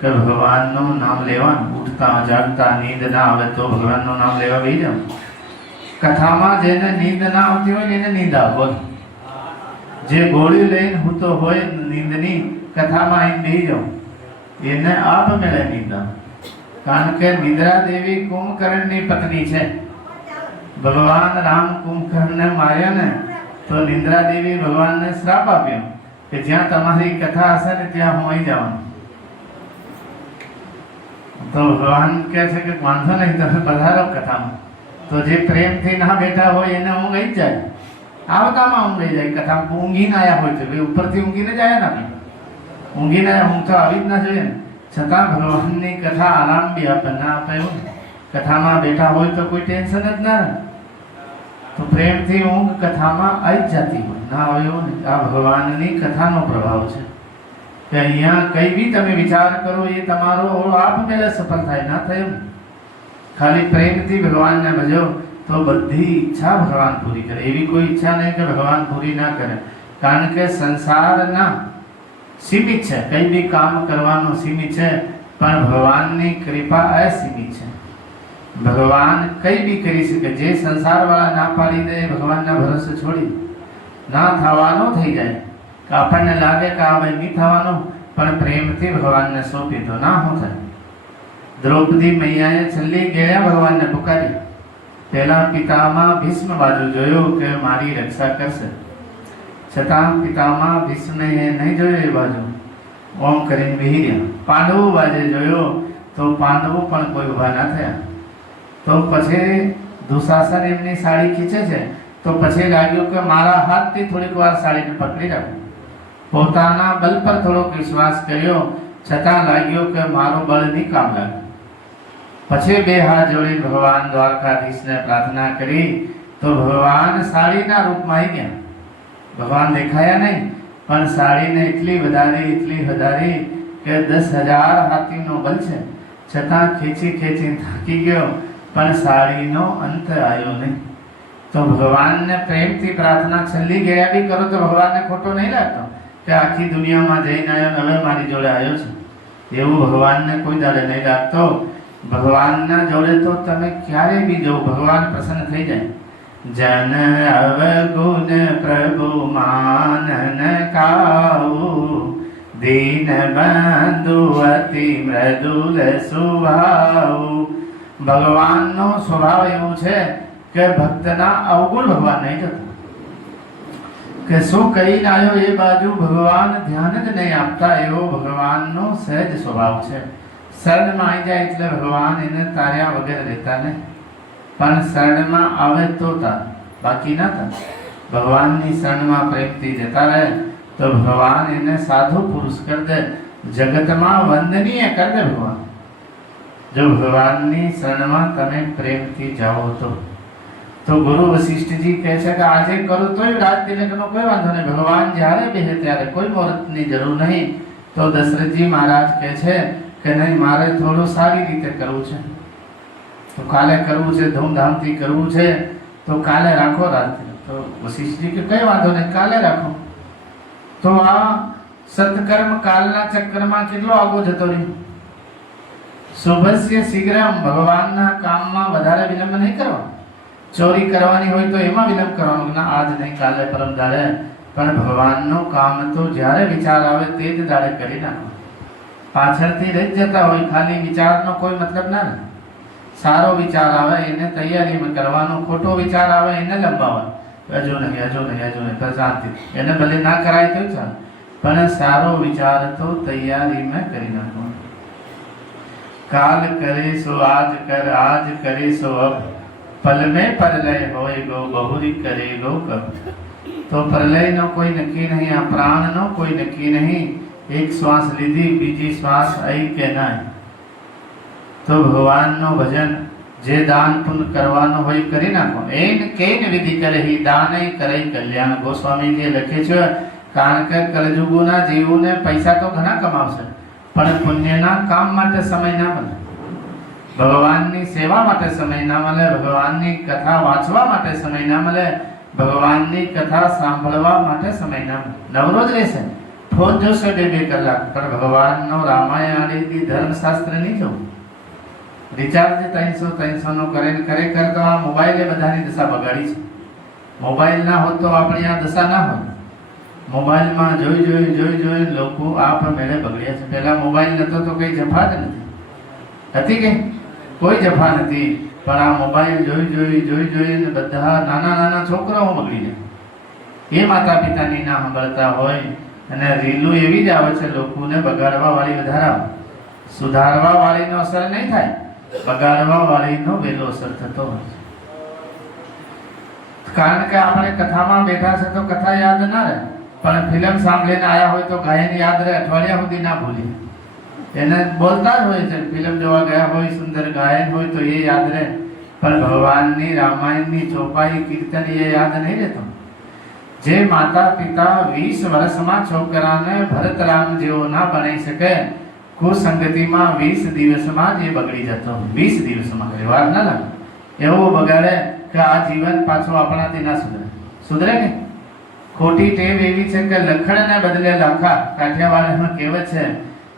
કે ભગવાનનું નામ લેવાનું. ઉઠતા જાગતા નીંદ ના આવે તો ભગવાનનું નામ લેવા બેસી જાવ. કથામાં જેને નીંદ ના આવતી હોય ને એને નીંદ આવે. જે ગોળી લઈને હું તો હોય નીંદની કથામાં આવીને બેસી જાઉં એને આપ મેળે નીંદ આવે. કારણ કે નિદ્રા દેવી કુંભકર્ણની પત્ની છે. ભગવાન રામ કુંભકર્ણને માર્યા ને તો નિદ્રા દેવી ભગવાનને શ્રાપ આપ્યો કે જ્યાં તમારી કથા હશે ને ત્યાં હું આવી જવાનું. તો ભગવાન કહે છે કે વાંધો નહીં, તમે પધારો કથામાં. તો જે પ્રેમથી ના બેઠા હોય એને ઊંઘ આવી જાય, આવતામાં ઊંઘ આવી જાય. કથામાં ઊંઘીને આવ્યા હોય તો ભાઈ ઉપરથી ઊંઘીને જ આવ્યા ને, ઊંઘીને ઊંઘ તો આવી જ ના જોઈએ ને. છતાં ભગવાનની કથા આરામ બી આપે ના આપે એવું. કથામાં બેઠા હોય તો કોઈ ટેન્શન જ ના રહે. તો પ્રેમથી ઊંઘ કથામાં આવી જ જતી હોય, ના હોય એવું ને. આ ભગવાનની કથાનો પ્રભાવ છે કે અહીંયા કઈ બી તમે વિચાર કરો એ તમારો આપમેળે સફળ થાય, ના થાય એમ. ખાલી પ્રેમથી ભગવાનને ભજો તો બધી ઈચ્છા ભગવાન પૂરી કરે. એવી કોઈ ઈચ્છા નહીં કે ભગવાન પૂરી ના કરે. કારણ કે સંસારના સીમિત છે, કઈ બી કામ કરવાનું સીમિત છે, પણ ભગવાનની કૃપા અસીમિત છે. ભગવાન કઈ બી કરી શકે. જે સંસારવાળા ના પાડી દે ભગવાનના ભરોસે છોડી ના થવાનો થઈ જાય. આપણને લાગે કે આ ભાઈ નહીં થવાનું, પણ પ્રેમથી ભગવાનને સોંપી દો ના હું થાય. દ્રૌપદી મૈયાએ છેલ્લી ગયા ભગવાનને પુકારી. પહેલા પિતામાં ભીષ્મ બાજુ જોયું કે મારી રક્ષા કરશે, છતાં પિતામાં ભીષ્મે નહીં જોયો એ બાજુ, ઓમ કરીને બેહી રહ્યા. પાંડવો બાજુ જોયો તો પાંડવો પણ કોઈ ઊભા ના થયા. તો પછી દુશાસન એમની સાડી ખીચે છે તો પછી લાગ્યું કે મારા હાથથી થોડીક વાર સાડીને પકડી રાખું. પોતાના બલ પર થોડોક વિશ્વાસ કર્યો, છતાં લાગ્યું કે મારું બળ નહીં કામ લાગે. પછી બે હાથ જોડી ભગવાન દ્વારકાધીશને પ્રાર્થના કરી તો ભગવાન સાડીના રૂપમાં આવી ગયા. ભગવાન દેખાયા નહીં, પણ સાડીને એટલી વધારી કે 10,000 હાથીનો બલ છે. છતાં ખેંચી થાકી ગયો, પણ સાડીનો અંત આવ્યો નહીં. તો ભગવાનને પ્રેમથી પ્રાર્થના છેલ્લી ગયા બી કરો તો ભગવાનને ખોટો નહીં લાગતો કે આખી દુનિયામાં જઈને આવ્યો ને હવે મારી જોડે આવ્યો છે. એવું ભગવાનને કોઈ દાડે નહીં લાગતો. ભગવાનના જોડે તો તમે ક્યારે બી જવું, ભગવાન પ્રસન્ન થઈ જાય. જન અવગુણ પ્રભુ માનન કાઉ, દીન બંધુ અતિ મૃદુલ સ્વભાવ. ભગવાનનો સ્વભાવ એવો છે કે ભક્તના અવગુણ ભગવાન નહીં જતો. કે શું કરીને આવ્યો એ બાજુ ભગવાન ધ્યાન જ નહીં આપતા, એવો ભગવાનનો સહેજ સ્વભાવ છે. શરણમાં આવી જાય એટલે ભગવાન એને તાર્યા વગર રહેતા નહીં, પણ શરણમાં આવે તો તાર, બાકી ના તાર. ભગવાનની શરણમાં પ્રેમથી જતા રહે તો ભગવાન એને સાધુ પુરુષ કરી દે, જગતમાં વંદનીય કરી દે ભગવાન. જો ભગવાનની શરણમાં તમે પ્રેમથી જાઓ તો ગુરુ વશિષ્ઠજી કહે છે કે આજે કરું તોય રાજ તિલકનો કોઈ વાંધો નહીં, ભગવાન જ્યારે બેસે ત્યારે કોઈ મુહૂર્તની જરૂર નહીં. તો દશરથજી મહારાજ કહે છે કે નહીં, મારે થોડું સારી રીતે કરવું છે, તો કાલે કરવું છે, ધૂમધામથી કરવું છે, તો કાલે રાખો રાજ તિલક. તો વશિષ્ઠજી કે કઈ વાંધો નહીં, કાલે રાખો. તો આ સત્કર્મ કાલના ચક્રમાં કેટલો આગો જતો રહ્યો. શુભસ્ય શીઘ્રમ, ભગવાનના કામમાં વધારે વિલંબ નહીં કરવાનો. ચોરી કરવાની હોય તો એમાં વિલંબ કરવાનો, ના આજ નહીં કાલે પરમ દાડે. પણ ભગવાનનું કામ તો જ્યારે વિચાર આવે તે જ દાડે કરી નાખો. પાછળથી રહી જતા હોય, ખાલી વિચારનો કોઈ મતલબ ના રહે. સારો વિચાર આવે એને તૈયારીમાં કરવાનો, ખોટો વિચાર આવે એને લંબાવવાનો. હજુ નહીં તો શાંતિ, એને ભલે ના કરાય તો ચાલે, પણ સારો વિચાર તો તૈયારીમાં કરી નાખવાનો. કાલ કરે સો આજ કર, આજ કરે સો અબ, પલ में प्रलय होय गो बहुरी करे गो कब. તો પ્રલયનો કોઈ નક્કી નહીં, આ પ્રાણનો કોઈ નક્કી નહીં. એક શ્વાસ લીધી, બીજી શ્વાસ આવી કે ના. તો ભગવાનનો ભજન, જે દાન પુણ્ય કરવાનો હોય કરી નાખો. એન કેન વિધિ કરે દાનય કરે કલ્યાણ. ગોસ્વામીજીએ લખે છે કારણ કે કલયુગના જીવોને પૈસા તો ઘણા કમાવશે, પણ પુણ્યના કામ માટે સમય ના મળે, ભગવાનની સેવા માટે સમય ના મળે, ભગવાનની કથા વાંચવા માટે સમય ના મળે, ભગવાનની કથા સાંભળવા માટે સમય ના મળે. નવરો જ રહેશે, ફોન જોશે 2-2 કલાક, પણ ભગવાનનો રામાયણ આદિ ધર્મશાસ્ત્ર નહીં જોવું. રિચાર્જ 300 નો કરે ને ખરેખર તો આ મોબાઈલે બધાની દશા બગાડી છે. મોબાઈલ ના હોત તો આપણી આ દશા ના હોત. મોબાઈલમાં જોઈ લોકો આપમેળે બગડ્યા છે. પહેલા મોબાઈલ નતો તો કઈ જફા જ હતી કે કોઈ જફા નથી, પણ આ મોબાઈલ જોઈને બધા નાના છોકરાઓ બગડી જાય. એ માતા પિતાની ના સાંભળતા હોય અને રીલું એવી જ આવે છે, લોકોને બગાડવા વાળી વધારે આવે. સુધારવા વાળીનો અસર નહીં થાય, બગાડવા વાળીનો વહેલો અસર થતો હોય છે. કારણ કે આપણે કથામાં બેઠા છે તો કથા યાદ ના રહે, પણ ફિલ્મ સાંભળીને આયા હોય તો ગાયન યાદ રહે, અઠવાડિયા સુધી ના ભૂલી. એને બોલતા જ હોય છે, ફિલ્મ જોવા ગયા હોય, સુંદર ગાયન હોય તો એ યાદ રહે, પણ ભગવાનની રામાયણની ચોપાઈ કીર્તન એ યાદ નહીં રહેતો. જે માતા પિતા 20 વર્ષમાં છોકરાને ભરત રામ જેવો ના બનાવી શકે, કુસંગતિમાં 20 દિવસમાં જ એ બગડી જતો. 20 દિવસમાં વાર ના લાગે એવો બગાડે કે આ જીવન પાછું આપણાથી ના સુધરે કે ખોટી ટેવ એવી છે કે લખણને બદલે લાખા. કાઠિયાવાડમાં કહેવત છે,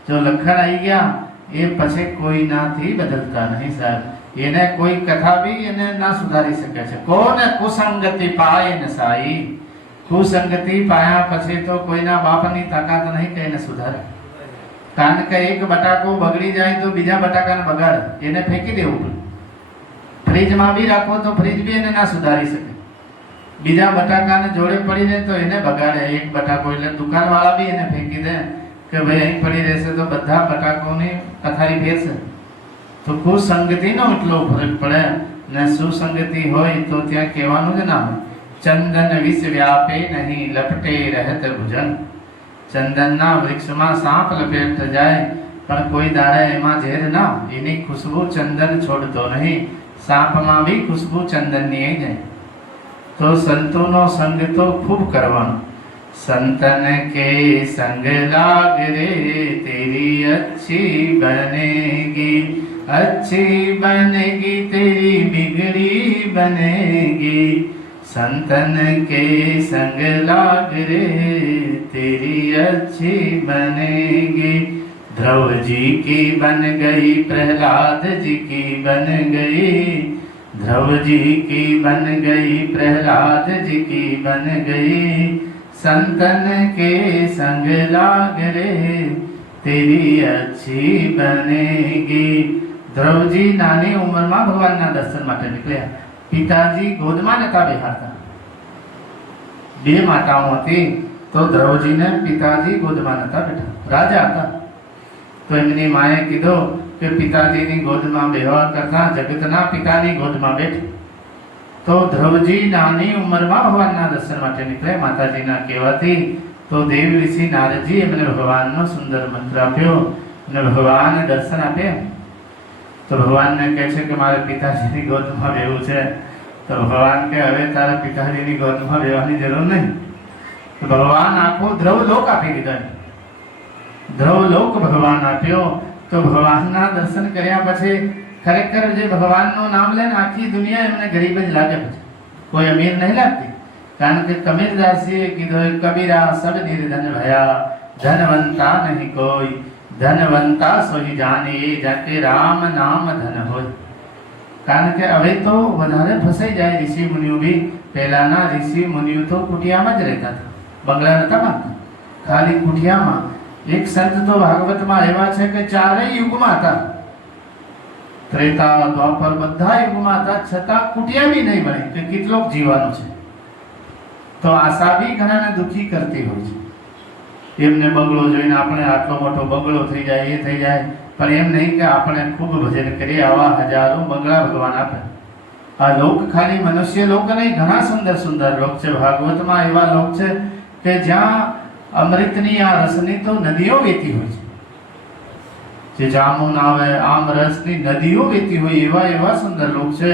જો લખણ આવી ગયા એ પછી કોઈનાથી બદલતા નહીં સાહેબ. એને કોઈ કથા બી એને ના સુધારી શકે છે. કોને કુસંગતિ પાય ને સાઈ, કુસંગતિ પાયા પછી તો કોઈના બાપની તાકાત નહીં કે એને સુધારે. કારણ કે એક બટાકો બગડી જાય તો બીજા બટાકાને બગાડે, એને ફેંકી દેવું પડે. ફ્રીજમાં બી રાખો તો ફ્રીજ બી એને ના સુધારી શકે. બીજા બટાકાને જોડે પડી રહે તો એને બગાડે એક બટાકો, એટલે દુકાનવાળા બી એને ફેંકી દે કે ભાઈ અહીં પડી રહેશે તો બધા બટાકોની પથારી ફેરશે. તો કુસંગતિનો એટલો ફરક પડે ને સુસંગતિ હોય તો ત્યાં કહેવાનું જ ના હોય. ચંદન વિષ વ્યાપે નહીં લપટે રહેત ભુજન. ચંદનના વૃક્ષમાં સાપ લપેટ જાય પણ કોઈ દાડે એમાં ઝેર ના, એની ખુશ્બુ ચંદન છોડતો નહીં. સાપમાં બી ખુશ્બુ ચંદનની આવી જાય. તો સંતોનો સંગ તો ખૂબ કરવાનો. संतन के संग लाग रे तेरी अच्छी बनेगी तेरी बिगड़ी बनेगी। संतन के संग लाग रे तेरी अच्छी बनेगी। ध्रुव जी की बन गई प्रहलाद जी की बन गई। ध्रुव जी की बन गई प्रहलाद जी की बन गई। संतन के संग लाग रे तेरी अच्छी बनेगी। ध्रुवजी नानी उम्રમાં ભગવાનના દર્શન માટે નીકળ્યા. પિતાજી ગોદમાં નતા બેહાડતા. બે માતાઓ હતી તો ધ્રુવજીને પિતાજી ગોદમાં નતા બેઠા. રાજા હતા તો એમની માએ કીધું કે પિતાજીની ગોદમાં બેહવા કરતા જગતના પિતાની ગોદમાં બેઠ. તો ધ્રુવજી નાની ઉંમરમાં ભગવાનના દર્શન માટે નીકળ્યા માતાજીના કહેવાથી. તો દેવ ઋષિ નારદજી એમને ભગવાનનો સુંદર મંત્ર આપ્યો અને ભગવાને દર્શન આપ્યા. તો ભગવાનને કહે છે કે મારે પિતાજીની ગોદમાં બેહવું છે. તો ભગવાન કે હવે તારે પિતાજીની ગોદમાં બેહવાની જરૂર નહીં. તો ભગવાન આખો ધ્રુવલોક આપી દીધો. ધ્રુવલોક ભગવાન આપ્યો. તો ભગવાનના દર્શન કર્યા પછી ખરેખર જે ભગવાનનું નામ લે ને આખી દુનિયા એમને ગરીબ જ લાગે. પછી કોઈ અમીર નહીં લાગતી. કારણ કે કબીરદાસીએ કીધું કબીરા સબ નિર્ધન ભયા ધનવંતા નહીં કોઈ ધનવંતા સોઈ જાને જાકે રામ નામ ધન હોય. કારણ કે હવે તો વધારે ફસાઈ જાય ઋષિ મુનિઓ બી. પહેલાના ઋષિ મુનિઓ તો કુટિયામાં જ રહેતા હતા, બંગલા નતા બાંધતા, ખાલી કુટિયામાં. એક સંત તો ભાગવતમાં એવા છે કે ચારેય યુગમાં હતા, ત્રેતા દ્વાપર બધા યુગમાં હતા, છતાં કુટિયા બી નહીં બને કે કેટલોક જીવાનું છે. તો આશા બી ઘણાને દુઃખી કરતી હોય છે. એમને બંગલો જોઈને આપણે આટલો મોટો બંગલો થઈ જાય એ થઈ જાય, પણ એમ નહીં કે આપણે ખૂબ ભજન કરીએ. આવા હજારો બંગલા ભગવાન આપે. આ લોક ખાલી મનુષ્ય લોક નહીં, ઘણા સુંદર સુંદર લોક છે. ભાગવતમાં એવા લોક છે કે જ્યાં અમૃતની આ રસની તો નદીઓ વહેતી હોય છે. જે જામુન આવે આમ રસની નદીઓ વહેતી હોય એવા એવા સુંદર લોક છે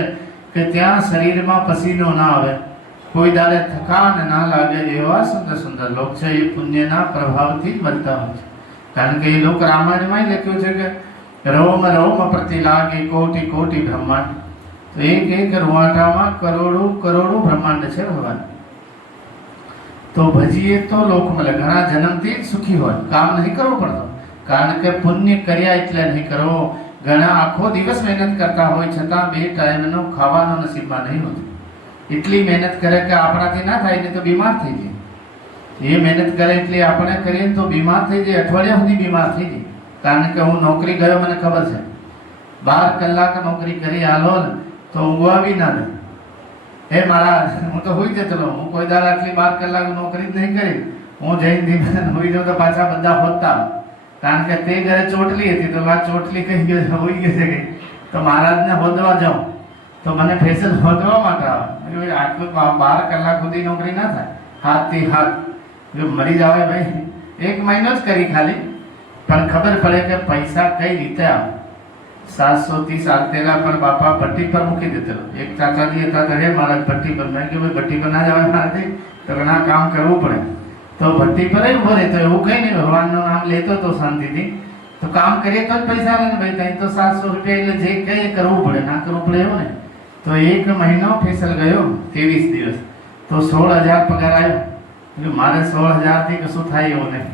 કે ત્યાં શરીરમાં પસીનો ના આવે, કોઈ દાડે થકાન ના લાગે, એવા સુંદર સુંદર લોક છે. એ પુણ્યના પ્રભાવથી જ મળતા હોય છે. કારણ કે એ લોક રામાયણમાં લખ્યું છે કે રોમ રોમ પ્રતિ લાગે કોટી કોટી બ્રહ્માંડ. તો એક રૂવાટામાં કરોડો કરોડો બ્રહ્માંડ છે ભગવાન. તો ભજીએ તો લોક મળે. ઘણા જન્મથી જ સુખી હોય, કામ નહીં કરવું પડતું. કારણ કે પુણ્ય કર્યા એટલે નહીં કરવો. ઘણા આખો દિવસ મહેનત કરતા હોય છતાં 2 ટાઈમનો ખાવાનો નસીબમાં નહીં હોતો. એટલી મહેનત કરે કે આપણાથી ના થાય ને તો બીમાર થઈ જાય. એ મહેનત કરે એટલે આપણે કરીએ તો બીમાર થઈ જાય, અઠવાડિયા સુધી બીમાર થઈ જાય. કારણ કે હું નોકરી ગયો, મને ખબર છે 12 કલાક નોકરી કરી હાલો ને તો ઊંઘવા બી ના દે. હે મારા, હું તો હોઈ જતો રહું. હું કોઈ દાડ આટલી 12 કલાક નોકરી જ નહીં કરી. હું જઈને ધીમે હોઈ જાઉં તો પાછા બધા હોતા. કારણ કે તે ઘરે ચોટલી હતી તો આ ચોટલી કહી ગયો હોઈ ગઈ છે તો મહારાજને હોદવા જાઉં તો મને ફેશન હોદવા માટે આવે. આટલું 12 કલાક સુધી નોકરી ના થાય. હાથથી હાથ જો મરી જાવે ભાઈ. 1 મહિનો જ કરી ખાલી, પણ ખબર પડે કે પૈસા કઈ રીતે આવે. 730 સાલતેલા પર બાપા ભટ્ટી પર મૂકી દેતો. એક ચાચાજી હતા ઘરે, મારા ભટ્ટી પર. મેં કહ્યું ભાઈ ભટ્ટી પર ના જવાય મારાથી, તો ઘણા કામ કરવું પડે. તો ભટ્ટી પર ઉભો રહેતો, એવું કઈ નહીં, ભગવાનનું નામ લેતો તો શાંતિથી. તો કામ કરીએ તો જ પૈસા આવે ને ભાઈ. ત્યાં તો 700 રૂપિયા એટલે જે કઈ કરવું પડે, ના કરવું પડે એવું ને. તો 1 મહિનો ફેસલ ગયો, 23 દિવસ, તો 16,000 પગાર આવ્યો. એટલે મારે 16,000 થી કશું થાય એવું નહીં.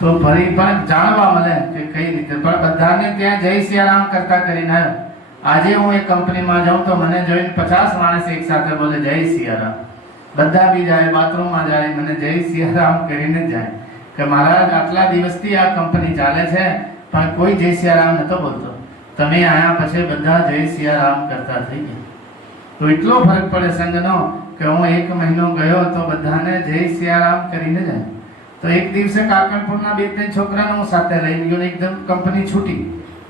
તો ફરી પણ જાણવા મળે કે કઈ રીતે. પણ બધાને ત્યાં જય સિયારામ કરતા કરીને આવ્યો. આજે હું એક કંપનીમાં જાઉં તો મને જોઈને 50 માણસ એક સાથે બોલે જય સિયારામ. બધા બી જાય, બાથરૂમમાં જાય, મને જય સિયારામ કરીને જ જાય કે મહારાજ આટલા દિવસથી આ કંપની ચાલે છે પણ કોઈ જય સિયારામ નતો બોલતો. તમે આયા પછી બધા જય સિયારામ કરતા થઈ ગયા. તો એટલો ફરક પડે સંઘનો કે હું 1 મહિનો ગયો તો બધાને જય સિયારામ કરીને જાય. તો એક દિવસે કાકણપુરના 2-3 છોકરાને હું સાથે લઈને ગયો. એકદમ કંપની છૂટી,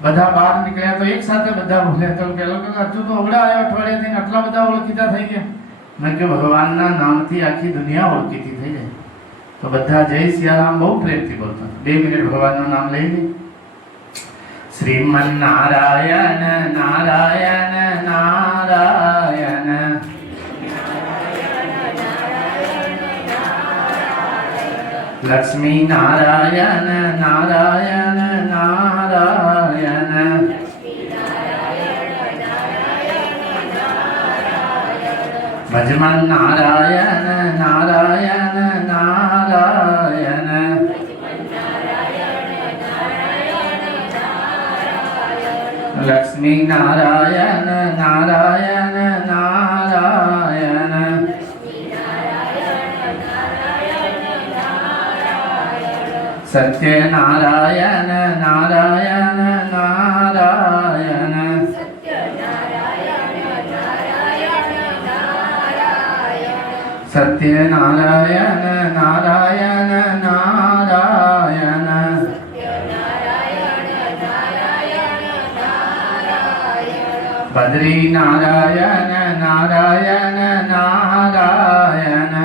બધા બહાર નીકળ્યા તો એક સાથે બધા બોલ્યા. તો પેલો કે હજુ તો ઓગળા આવ્યો અઠવાડિયાથી, આટલા બધા ઓળખીતા થઈ ગયા. મેં કહ્યું ભગવાનના નામથી આખી દુનિયા ઓળખીતી થઈ જાય. તો બધા જય સિયારામ બહુ પ્રેમથી બોલતા. 2 મિનિટ ભગવાનનું નામ લઈ લે. શ્રીમન નારાયણ નારાયણ નારાયણ, લક્ષ્મી નારાયણ નારાયણ નારાયણ, ભજમન નારાયણ નારાયણ નારાયણ, લક્ષ્મી નારાયણ નારાયણ નારાયણ, સત્ય નારાયણ નારાયણ નારાયણ, સત્ય નારાયણ નારાયણ નારાયણ, બદ્રી નારાયણ નારાયણ નારાયણ,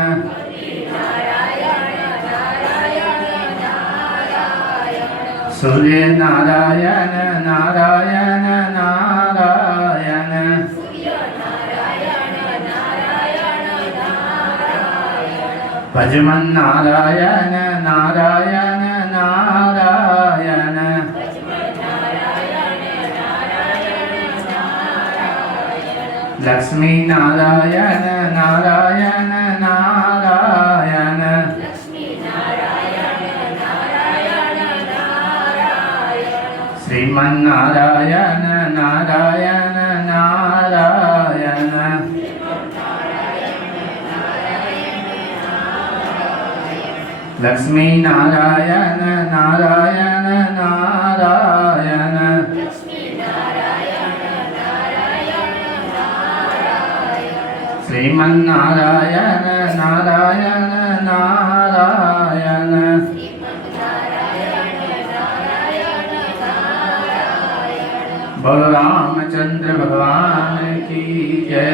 સૂર્ય નારાયણ નારાયણ નારાયણ, ભજમન નારાયણ નારાયણ નારાયણ, લક્ષ્મી નારાયણ નારાયણ નારાયણ, શ્રીમન નારાયણ નારાયણ નારાયણ, લક્ષ્મી નારાયણ નારાયણ નારાયણ, શ્રીમન નારાયણ નારાયણ નારાયણ, બોલો રામચંદ્ર ભગવાન કી જય.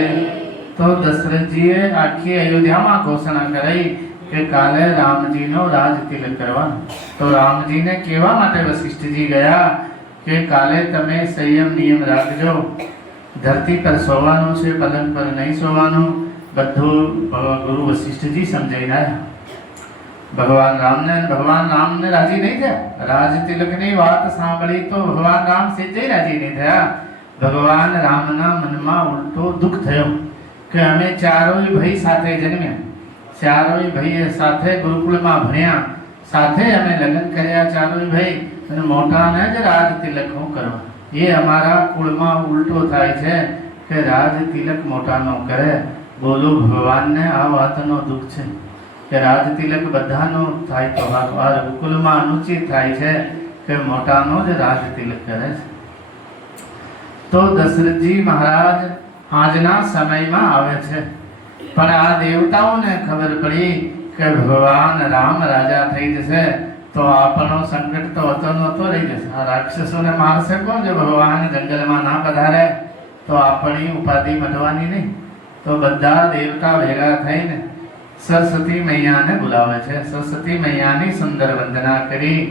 તો દશરથજીએ આખી અયોધ્યામાં ઘોષણા કરાઈ કે કાલે રામજીનો રાજ તિલક કરવાનો. તો રામજીને કહેવા માટે વશિષ્ઠજી ગયા કે કાલે તમે સંયમ નિયમ રાખજો. ધરતી પર સોવાનું છે, પલંગ પર નહીં સોવાનું. બધું ગુરુ વશિષ્ઠજી સમજાઈને આવ્યા. ભગવાન રામને રાજી નહીં થયા. રાજ તિલકની વાત સાંભળી તો ભગવાન રામ સેજે રાજી નહીં થયા. ભગવાન રામના મનમાં ઉલટો દુઃખ થયો કે અમે ચારોય ભાઈ સાથે જન્મ્યા, ચારોય ભાઈ સાથે ગુરુકુળમાં ભણ્યા, સાથે અમે લગ્ન કર્યા ચારોય ભાઈ, અને મોટાને જ રાજ તિલક હું કરવા. એ અમારા કુળમાં ઉલટો થાય છે કે રાજ તિલક મોટા નો કરે. બોલો ભગવાનને આ વાતનો દુઃખ છે કે રાજ તિલક બધાનો થાય તો આ કુલમાં અનુચિત થાય છે કે મોટાનો જ રાજ તિલક કરે છે. તો દશરથજી મહારાજ આજના સમયમાં આવે છે, પણ આ દેવતાઓને ખબર પડી કે ભગવાન રામ રાજા થઈ જશે તો આપણો સંકટ તો હતો નહોતો રહી જશે. આ રાક્ષસોને મારશે કોણ? જો ભગવાન જંગલમાં ના પધારે તો આપણી ઉપાધિ મળવાની નહીં. તો બધા દેવતા ભેગા થઈને સરસ્વતી મૈયાને બોલાવે છે. સરસ્વતી મૈયાની સુંદર વંદના કરી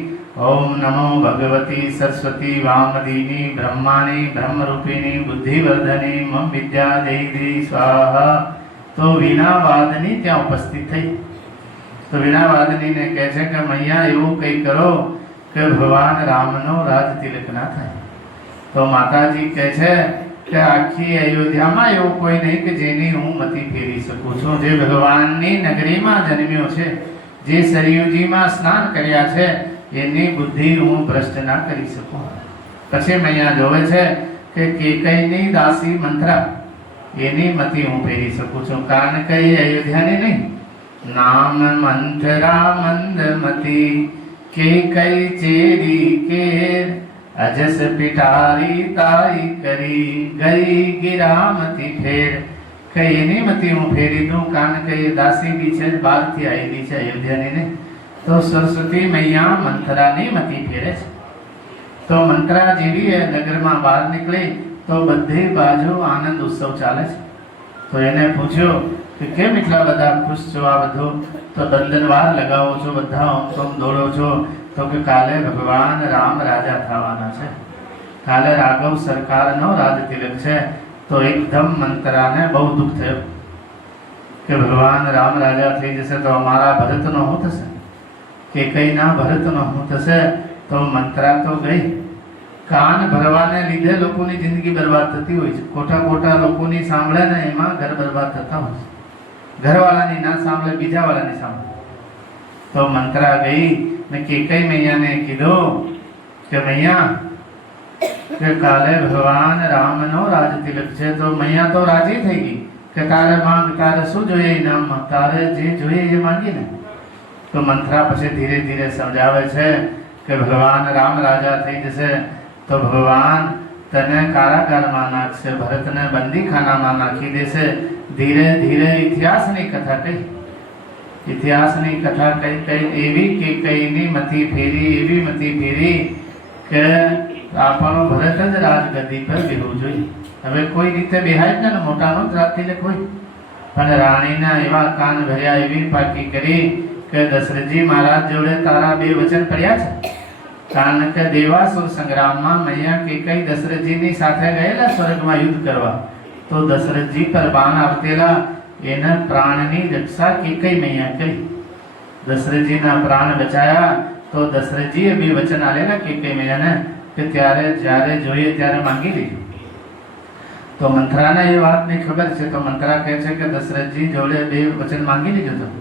ઓમ નમો ભગવતી સરસ્વતી વામદીની બ્રહ્માણી બ્રહ્મરૂપિણી બુદ્ધિવર્ધની મમ વિદ્યા દેવી સ્વાહા. તો વીણાવાદની ત્યાં ઉપસ્થિત થઈ. તો વીણાવાદનીને કહે છે કે મૈયા એવું કંઈ કરો કે ભગવાન રામનો રાજ તિલક ના થાય. તો માતાજી કહે છે કે આખી અયોધ્યામાં એવું કોઈ નહીં કે જેની હું મતિ ફેરી શકું છું. જે ભગવાનની નગરીમાં જન્મ્યો છે, જે સરયુજીમાં સ્નાન કર્યા છે, એની બુદ્ધિ હું ભ્રષ્ટ ના કરી શકું. પછી મૈયા જોવે છે કે કેકઈની દાસી મંથરા એની મતિ હું ફેરી શકું છું, કારણ કે એ અયોધ્યાની નહીં. નામ મંથરા મંદમતી કેકઈ ચેરી કેર અજસ પિટારી તાઈ કરી ગઈ ગિરામતી ફેર. કે એની મતિ હું ફેરી દઉં, કારણ કે એ દાસી બી છે, બહારથી આવેલી છે, અયોધ્યાની નહીં. તો સરસ્વતી મૈયા મંથરાની મતિ ફેરે છે. તો મંથરા જેવી નગરમાં બહાર નીકળી તો બધી બાજુ આનંદ ઉત્સવ ચાલે છે. તો એને પૂછ્યું કે કેમ એટલા બધા ખુશ છો? આ બધું તો દંડનવાર લગાવો છો, બધા ઓમ દોડો છો. તો કે કાલે ભગવાન રામ રાજા થવાના છે, કાલે રાઘવ સરકારનો રાજ તિલક છે. તો એકદમ મંતરાને બહુ દુઃખ થયું કે ભગવાન રામ રાજા થઈ જશે તો અમારા ભરતનો શું થશે? કે કઈ ના ભરતનો શું થશે? તો મંત્રા તો ગઈ. કાન ભરવાને લીધે લોકોની જિંદગી બરબાદ થતી હોય છે. ખોટા ખોટા લોકોની સાંભળે ને એમાં ઘર બરબાદ થતા હોય છે. ઘરવાળાની ના સાંભળે, બીજા વાળાની સાંભળે. તો મંત્રા ગઈ ને કેકઈ મૈયાને કીધું કે મૈયા કે કાલે ભગવાન રામનો રાજ તિલક છે. તો મૈયા તો રાજી થઈ ગઈ કે તારે માંગ, તારે શું જોઈએ ઇનામમાં? તારે જે જોઈએ એ માંગી ને. તો મંત્રા પછી ધીરે ધીરે સમજાવે છે કે ભગવાન રામ રાજા થઈ જશે તો ભગવાન તને કારાગારમાં નાખશે, ભરતને બંદીખાનામાં નાખી દેશે. ધીરે ધીરે ઇતિહાસની કથા કહી. ઇતિહાસની કથા કઈ કઈ એવી કે કઈની મતિ ફેરી, એવી મતિ ફેરી કે આપણો ભરત જ રાજગદ્દી પર બેહવું જોઈએ. હવે કોઈ રીતે બેહાય જ ને, મોટાનો જ રાજ તિલક હોય. પણ રાણીના એવા કાન ભર્યા, એવી પાકી કરી કે દશરથજી મહારાજ જોડે તારા બે વચન પડ્યા છે. કારણ કે દેવાસુર સંગ્રામમાં મૈયા કેકઈ દશરથજીની સાથે ગયેલા સ્વર્ગમાં યુદ્ધ કરવા. તો દશરથજી પર બાણ આવતેલા, એના પ્રાણની રક્ષા કેકઈ મૈયા કરી. દશરથજીના પ્રાણ બચાયા. તો દશરથજીએ બે વચન આલેલા કેકઈ મૈયાને કે ત્યારે જ્યારે જોઈએ ત્યારે માંગી લીધું. તો મંથરાને એ વાતની ખબર છે. તો મંથરા કહે છે કે દશરથજી જોડે બે વચન માંગી લીધું હતું,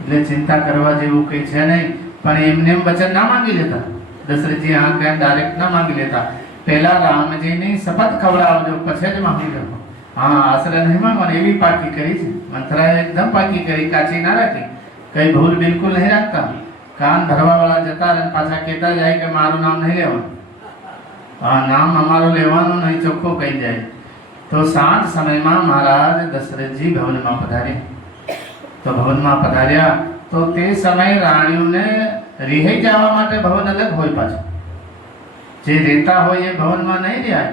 એટલે ચિંતા કરવા જેવું કંઈ છે નહીં. પણ એમને એમ વચન ના માંગી લેતા. દશરથજી આ કહે ડાયરેક્ટ ના માંગી લેતા. પહેલા રામજીની શપથ ખવડાવજો, પછી જ માંગી લો. હા, આશરે નહીં માંગવાનું, એવી પાકી કરી છે મંથરાએ. એકદમ પાકી કરી, કાચી ના રાખી. કઈ ભૂલ બિલકુલ નહીં રાખતા. કાન ભરવા વાળા જતા રહે, પાછા કહેતા જાય કે મારું નામ નહીં લેવાનું. હા, નામ અમારું લેવાનું નહીં, ચોખ્ખું કહી જાય. તો સાંજ સમયમાં મહારાજ દશરથજી ભવનમાં પધાર્યા. તો ભવનમાં પધાર્યા તો તે સમયે રાણીઓને રિહાઈ જવા માટે ભવન અલગ હોય. પાછું જે રહેતા હોય એ ભવનમાં નહીં રહ્યા.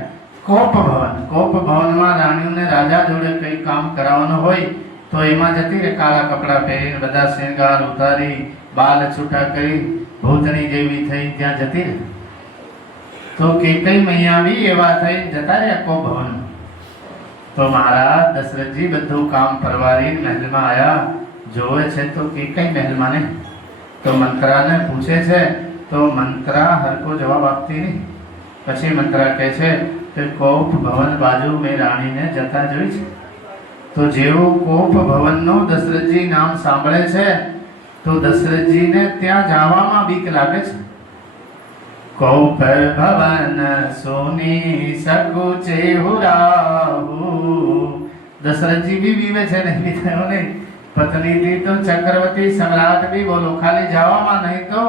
કોપ ભવન, કોપ ભવનમાં રાણીઓને રાજા જોડે કંઈ કામ કરાવવાનું હોય તો એમાં જતી રહે. કાળા કપડાં પહેરીને બધા શૃંગાર ઉતારી, બાલ છૂટા કરી, ભૂતણી જેવી થઈ ત્યાં જતી રહે. તો કેકઈ મૈયા બી એવા થઈ જતા રહ્યા કોપ ભવનમાં. તો મહારાજ દશરથજી બધું કામ પરવારી મહેલમાં આવ્યા. જોવે છે તો કેકઈ મહેલમાં નહીં. તો મંત્રાને પૂછે છે. તો મંત્રા હરકો જવાબ આપતી નહીં. પછી મંત્રા કહે છે કે કોપ ભવન બાજુ મેં રાણીને જતા જોઈ છે. તો જેવું કોપ ભવનનું દશરથજી નામ સાંભળે છે તો દશરથજીને ત્યાં જવામાં બીક લાગે છે. कोप भवन सुनी सकुचे हुराहु। दशरथ जी भी बीवे छे नहीं थयो नहीं, पत्नी थी तो चक्रवर्ती सम्राट भी बोलो खाली जावामां नहीं तो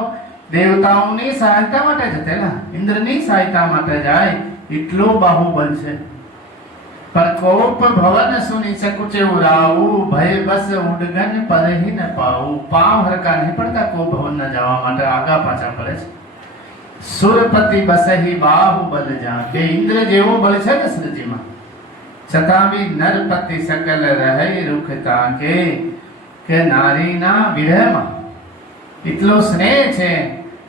देवताओनी सहायता माटे जतेला, इंद्रनी सहायता माटे जाय એટલો બાહુબલ છે। पर कोप भवन सुनी सकुचे उराऊ, भय बस उडगन पर ही न पाऊ। पांव हरका नहीं पड़ता को भवन न जावा माटे आगा पाछा पड़े छे। सुरपति बस ही बाहुबल जाके, इंद्र जेवो बल छे दशरथजी मां, छतां बी नरपति सकल रहै रुख ताके। के नारी ना विरह मां એટલો સ્નેહ છે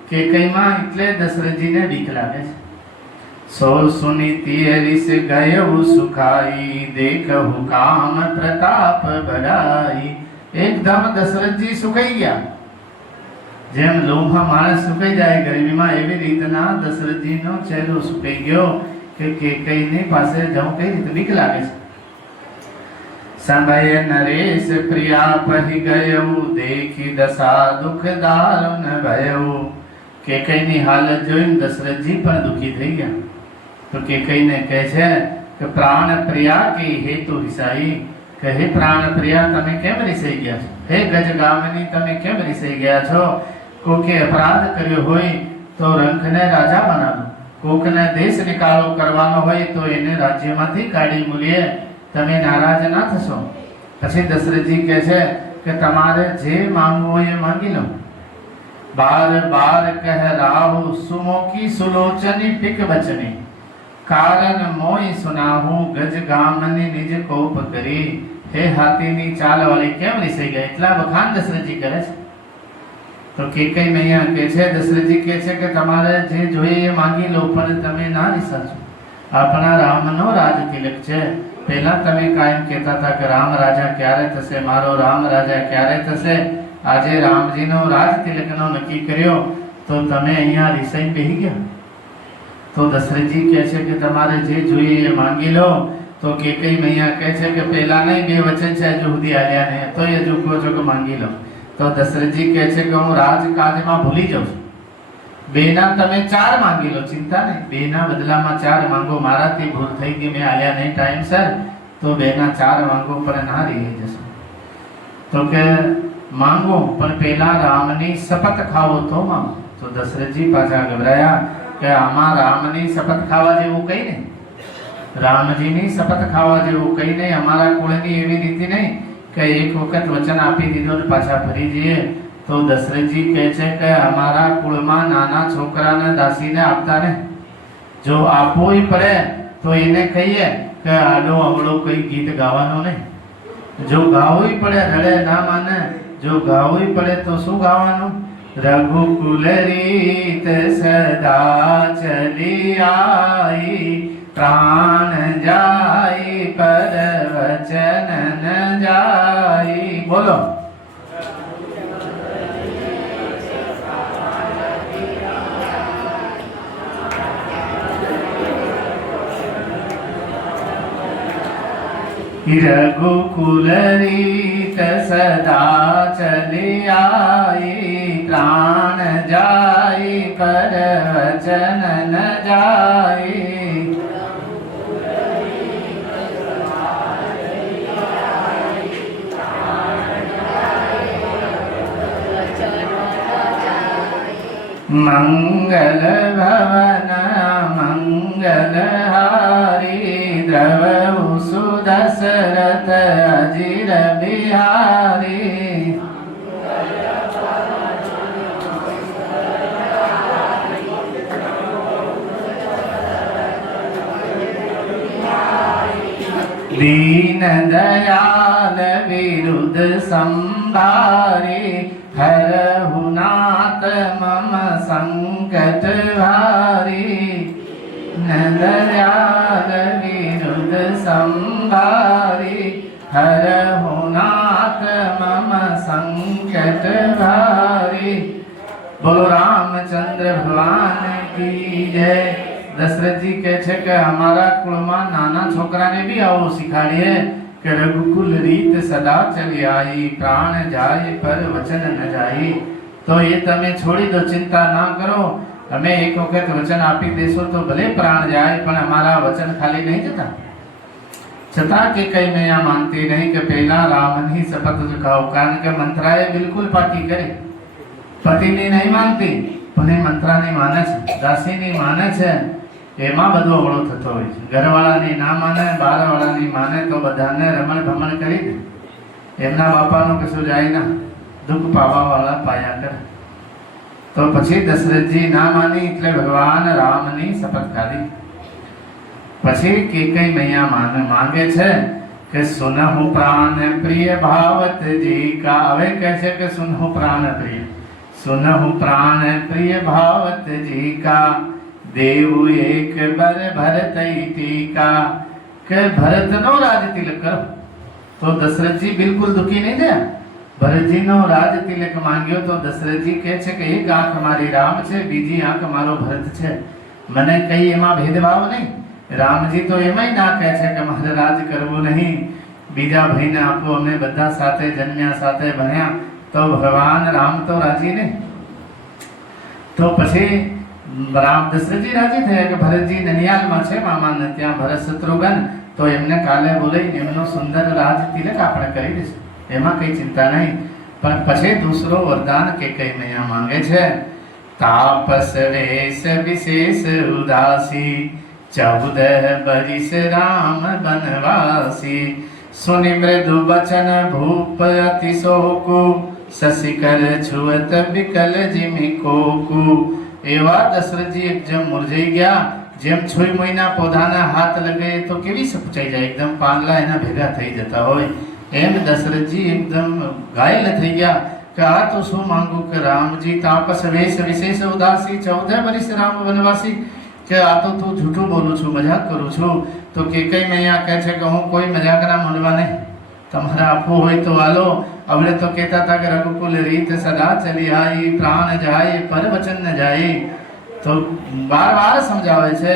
કે કઈમાં એટલે દશરથજીને બીક લાગે છે। सो सुनी तियरिस गयउ सुखाई, देखहु काम प्रताप बढ़ाई। एकदम दशरथ जी सुखाई गया, जेम लोभा माणस सुखाई जाए गरीबी में, एवी रीतना दशरथ जी नो चेहरो सुखाई गयो के केकईनी पासे जाऊं कई रीते बीक लागे छे। समय नरेश प्रिया पहि गयउ, देखी दशा दुख दारुण भयउ। केकईनी हालत जोईने दशरथ जी पण दुखी थई गया। तो केकई ने कहे छे कि प्राण प्रिया की हेतु रिसाई, કે હે પ્રાણ પ્રિયા તમે કેમ રીસાઈ ગયા છો? હે ગજગામની તમે કેમ રીસાઈ ગયા છો? કોકે અપરાધ કર્યો હોય તો રંખને રાજા બનાવો, કોકને દેશ નિકાલો કરવાનો હોય તો એને રાજ્યમાંથી કાઢી મૂલીએ, તમે નારાજ ના થશો। પછી દશરથજી કહે છે કે તમારે જે માંગવું હોય એ માંગી લો। બાર બાર કહ રાહુ, સુમોકી સુલોચની પિક બચની, कारण मोई सुनाहू गज गामनी निज कोप करी। हे हाथीनी चाल वाली केम रिसाई गई, એટલા વખાણ દશરથજી કરે છે। તો કેકઈ મૈયા કહે છે, દશરથજી કહે છે કે તમારે જે જોઈએ એ માંગી લો, પણ તમે ના રીસાશો। આપણા રામનો રાજ તિલક છે। પહેલા તમે કાયમ કહેતા હતા કે રામ રાજા ક્યારે થશે, મારો રામ રાજા ક્યારે થશે। આજે રામજીનો રાજ તિલકનો નક્કી કર્યો તો તમે અહીંયા રીસાઈ બેહી ગયા। तो दशरथ जी कहे छे कि तमारे जे જોઈએ એ માંગી લો। तो केकई मैया कहे छे कि पहला नहीं बे वचन छे जो हुदी आल्या ने, तो ये जो को जो मांगी लो। तो दशरथ जी कहे छे कि हूँ राजकाज में भूली जाऊं, बेना तमे चार मांगी लो, चिंता नहीं, बेना बदला में चार मांगो। माराथी भूल थई गई, मैं आल्या नहीं टाइम सर, तो बेना चार मांगो पर ना रही जशो। तो के मांगो पर पहला रामनी शपथ खाओ तो मांगो। तो दशरथ जी पाछा घबराया કે આમાં રામની શપથ ખાવા જેવું કઈ નહીં, રામજીની શપથ ખાવા જેવું કઈ નહીં। અમારા કુળની એવી રીતિ નહીં કે એક વખત વચન આપી દીધો ને પાછા ફરી જઈએ। તો દશરથજી કહે છે કે અમારા કુળમાં નાના છોકરાને દાસીને આપતા ને, જો આપવું પડે તો એને કહીએ કે આડો અવળો કઈ ગીત ગાવાનો નહીં, જો ગાવું પડે રડે ના માને, જો ગાવું પડે તો શું ગાવાનું? रघुकुल रीत सदा चली आई, प्राण जाई पर वचन न जाई। बोलो रघुकुल रीत सदा चली आई, प्राण जाई पर वचन न जाई। मंगल भवन मंगल हारी, द्रवहु सुदशरथ अजिर बिहारी। दीन दयाल विरुद्ध संभारी, हरहु नाथ मम संकट भारी। दयाल विरुद्ध संभारी, हरहु नाथ मम संकट भारी। बोलो रामचंद्र भगवान की जय। दशरथ जी कहे छे कि हमारा कुल में नाना छोकरा ने भी आवो सिखाड़िए कि रघुकुल रीत सदा चली आई, प्राण जाए पर वचन न जाई। तो ये तमे छोड़ी दो, चिंता ना करो। અમે એક વખત વચન આપી દેશો તો ભલે પ્રાણ જાય, પણ અમારા વચન ખાલી નહીં જતા. છતાં કે કઈ મેં માનતી નહીં કે પહેલા રામની શપથ ચુકાવો, કારણ કે મંત્રાએ બિલકુલ પાકી કરી. પતિની નહીં માનતી, પણ એ મંત્રાની માને છે, દાસીની માને છે. એમાં બધો અવળો થતો હોય છે. ઘરવાળાની ના માને, બહારવાળાની માને તો બધાને રમણ ભમણ કરી દે. એમના બાપાનું કશું જાય ના, દુઃખ પાવાવાળા પાયા કરે. તો પછી દશરથજી ના માની એટલે ભગવાન રામની શપથ ખાધી. પછી કેકઈ મૈયા માંગે છે કે સુનહુ પ્રાણ પ્રિય ભાવતજી કા. હવે કહે છે કે સુનહુ પ્રાણ પ્રિય, સુનહુ પ્રાણ પ્રિય ભાવતજી કા, દેવ એક બર ભરત ટીકા. કે ભરતનો રાજ તિલક કરો. તો દશરથજી બિલકુલ દુખી નહીં થયા. ભરતજીનો રાજ તિલક માંગ્યો તો દશરથજી કહે છે કે એક આંખ મારી રામ છે, બીજી આંખ મારો ભરત છે, મને કઈ એમાં ભેદભાવ નહીં. રામજી તો એમાંય ના કહે છે કે મારે રાજ કરવું નહીં, બીજા ભાઈને આપો, અમે બધા સાથે જન્મ્યા, સાથે ભણ્યા. તો ભગવાન રામ તો રાજી નહીં. તો પછી રામ દશરથજી રાજી થયા કે ભરતજી નનિયાલમાં છે મામાને ત્યાં ભરત શત્રુઘ્ન, તો એમને કાલે બોલાવી એમનો સુંદર રાજ તિલક આપણે કરી દઈશું, એમાં કઈ ચિંતા નહીં. પણ પછી દૂસરો વરદાન કે કઈ મૈયા માંગે છે. તાપસ વેશ વિશેષ ઉદાસી, 14 બરિસ રામ બનવાસી. સુનિ મૃદુ બચન ભૂપ અતિ શોકુ, શશિકર છુઅત વિકલ જીમી કોકુ. એવા દશરથજી એકદમ મૂર્જાઈ ગયા. જેમ છોઈ મહિના પૌધાના હાથ લગે તો કેવી સપચાઈ જાય, એકદમ પાંદડા એના ભેગા થઈ જતા હોય, એમ દશરથજી એકદમ ઘાયલ થઈ ગયા કે આ તો શું માંગુ કે રામજી તાપસ વેશ વિશેષ ઉદાસી, 14 બરિસ રામ વનવાસી. કે આ તો તું જૂઠું બોલું છું, મજાક કરું છું. તો કે કઈ મૈયા કહે છે કે હું કોઈ મજાકના મૂળવા નહીં, તમારે આપવું હોય તો આલો. હવે તો કહેતા હતા કે રઘુકુલ રીત સદા ચલી આઈ, પ્રાણ જાય પર વચન ન જાય. તો બાર સમજાવે છે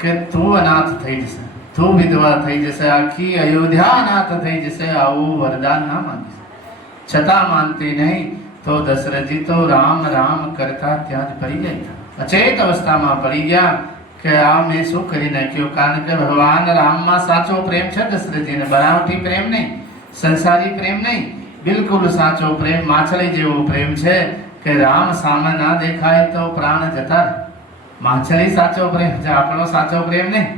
કે તું અનાથ થઈ જશે, તું વિધવા થઈ જશે, આખી અયોધ્યા અનાથ થઈ જશે, આવું વરદાન ના માંગીશ. છતાં માનતી નહીં. તો દશરથજી તો રામ રામ કરતા ત્યાં જ પડી ગયા, અચેત અવસ્થામાં પડી ગયા કે આ મેં શું કરી નાખ્યું. કારણ કે ભગવાન રામમાં સાચો પ્રેમ છે દશરથજીને, બનાવટી પ્રેમ નહીં, સંસારી પ્રેમ નહીં, બિલકુલ સાચો પ્રેમ, માછલી જેવો પ્રેમ છે કે રામ સામે ના દેખાય તો પ્રાણ જતા. માછલી સાચો પ્રેમ છે, આપણો સાચો પ્રેમ નહીં.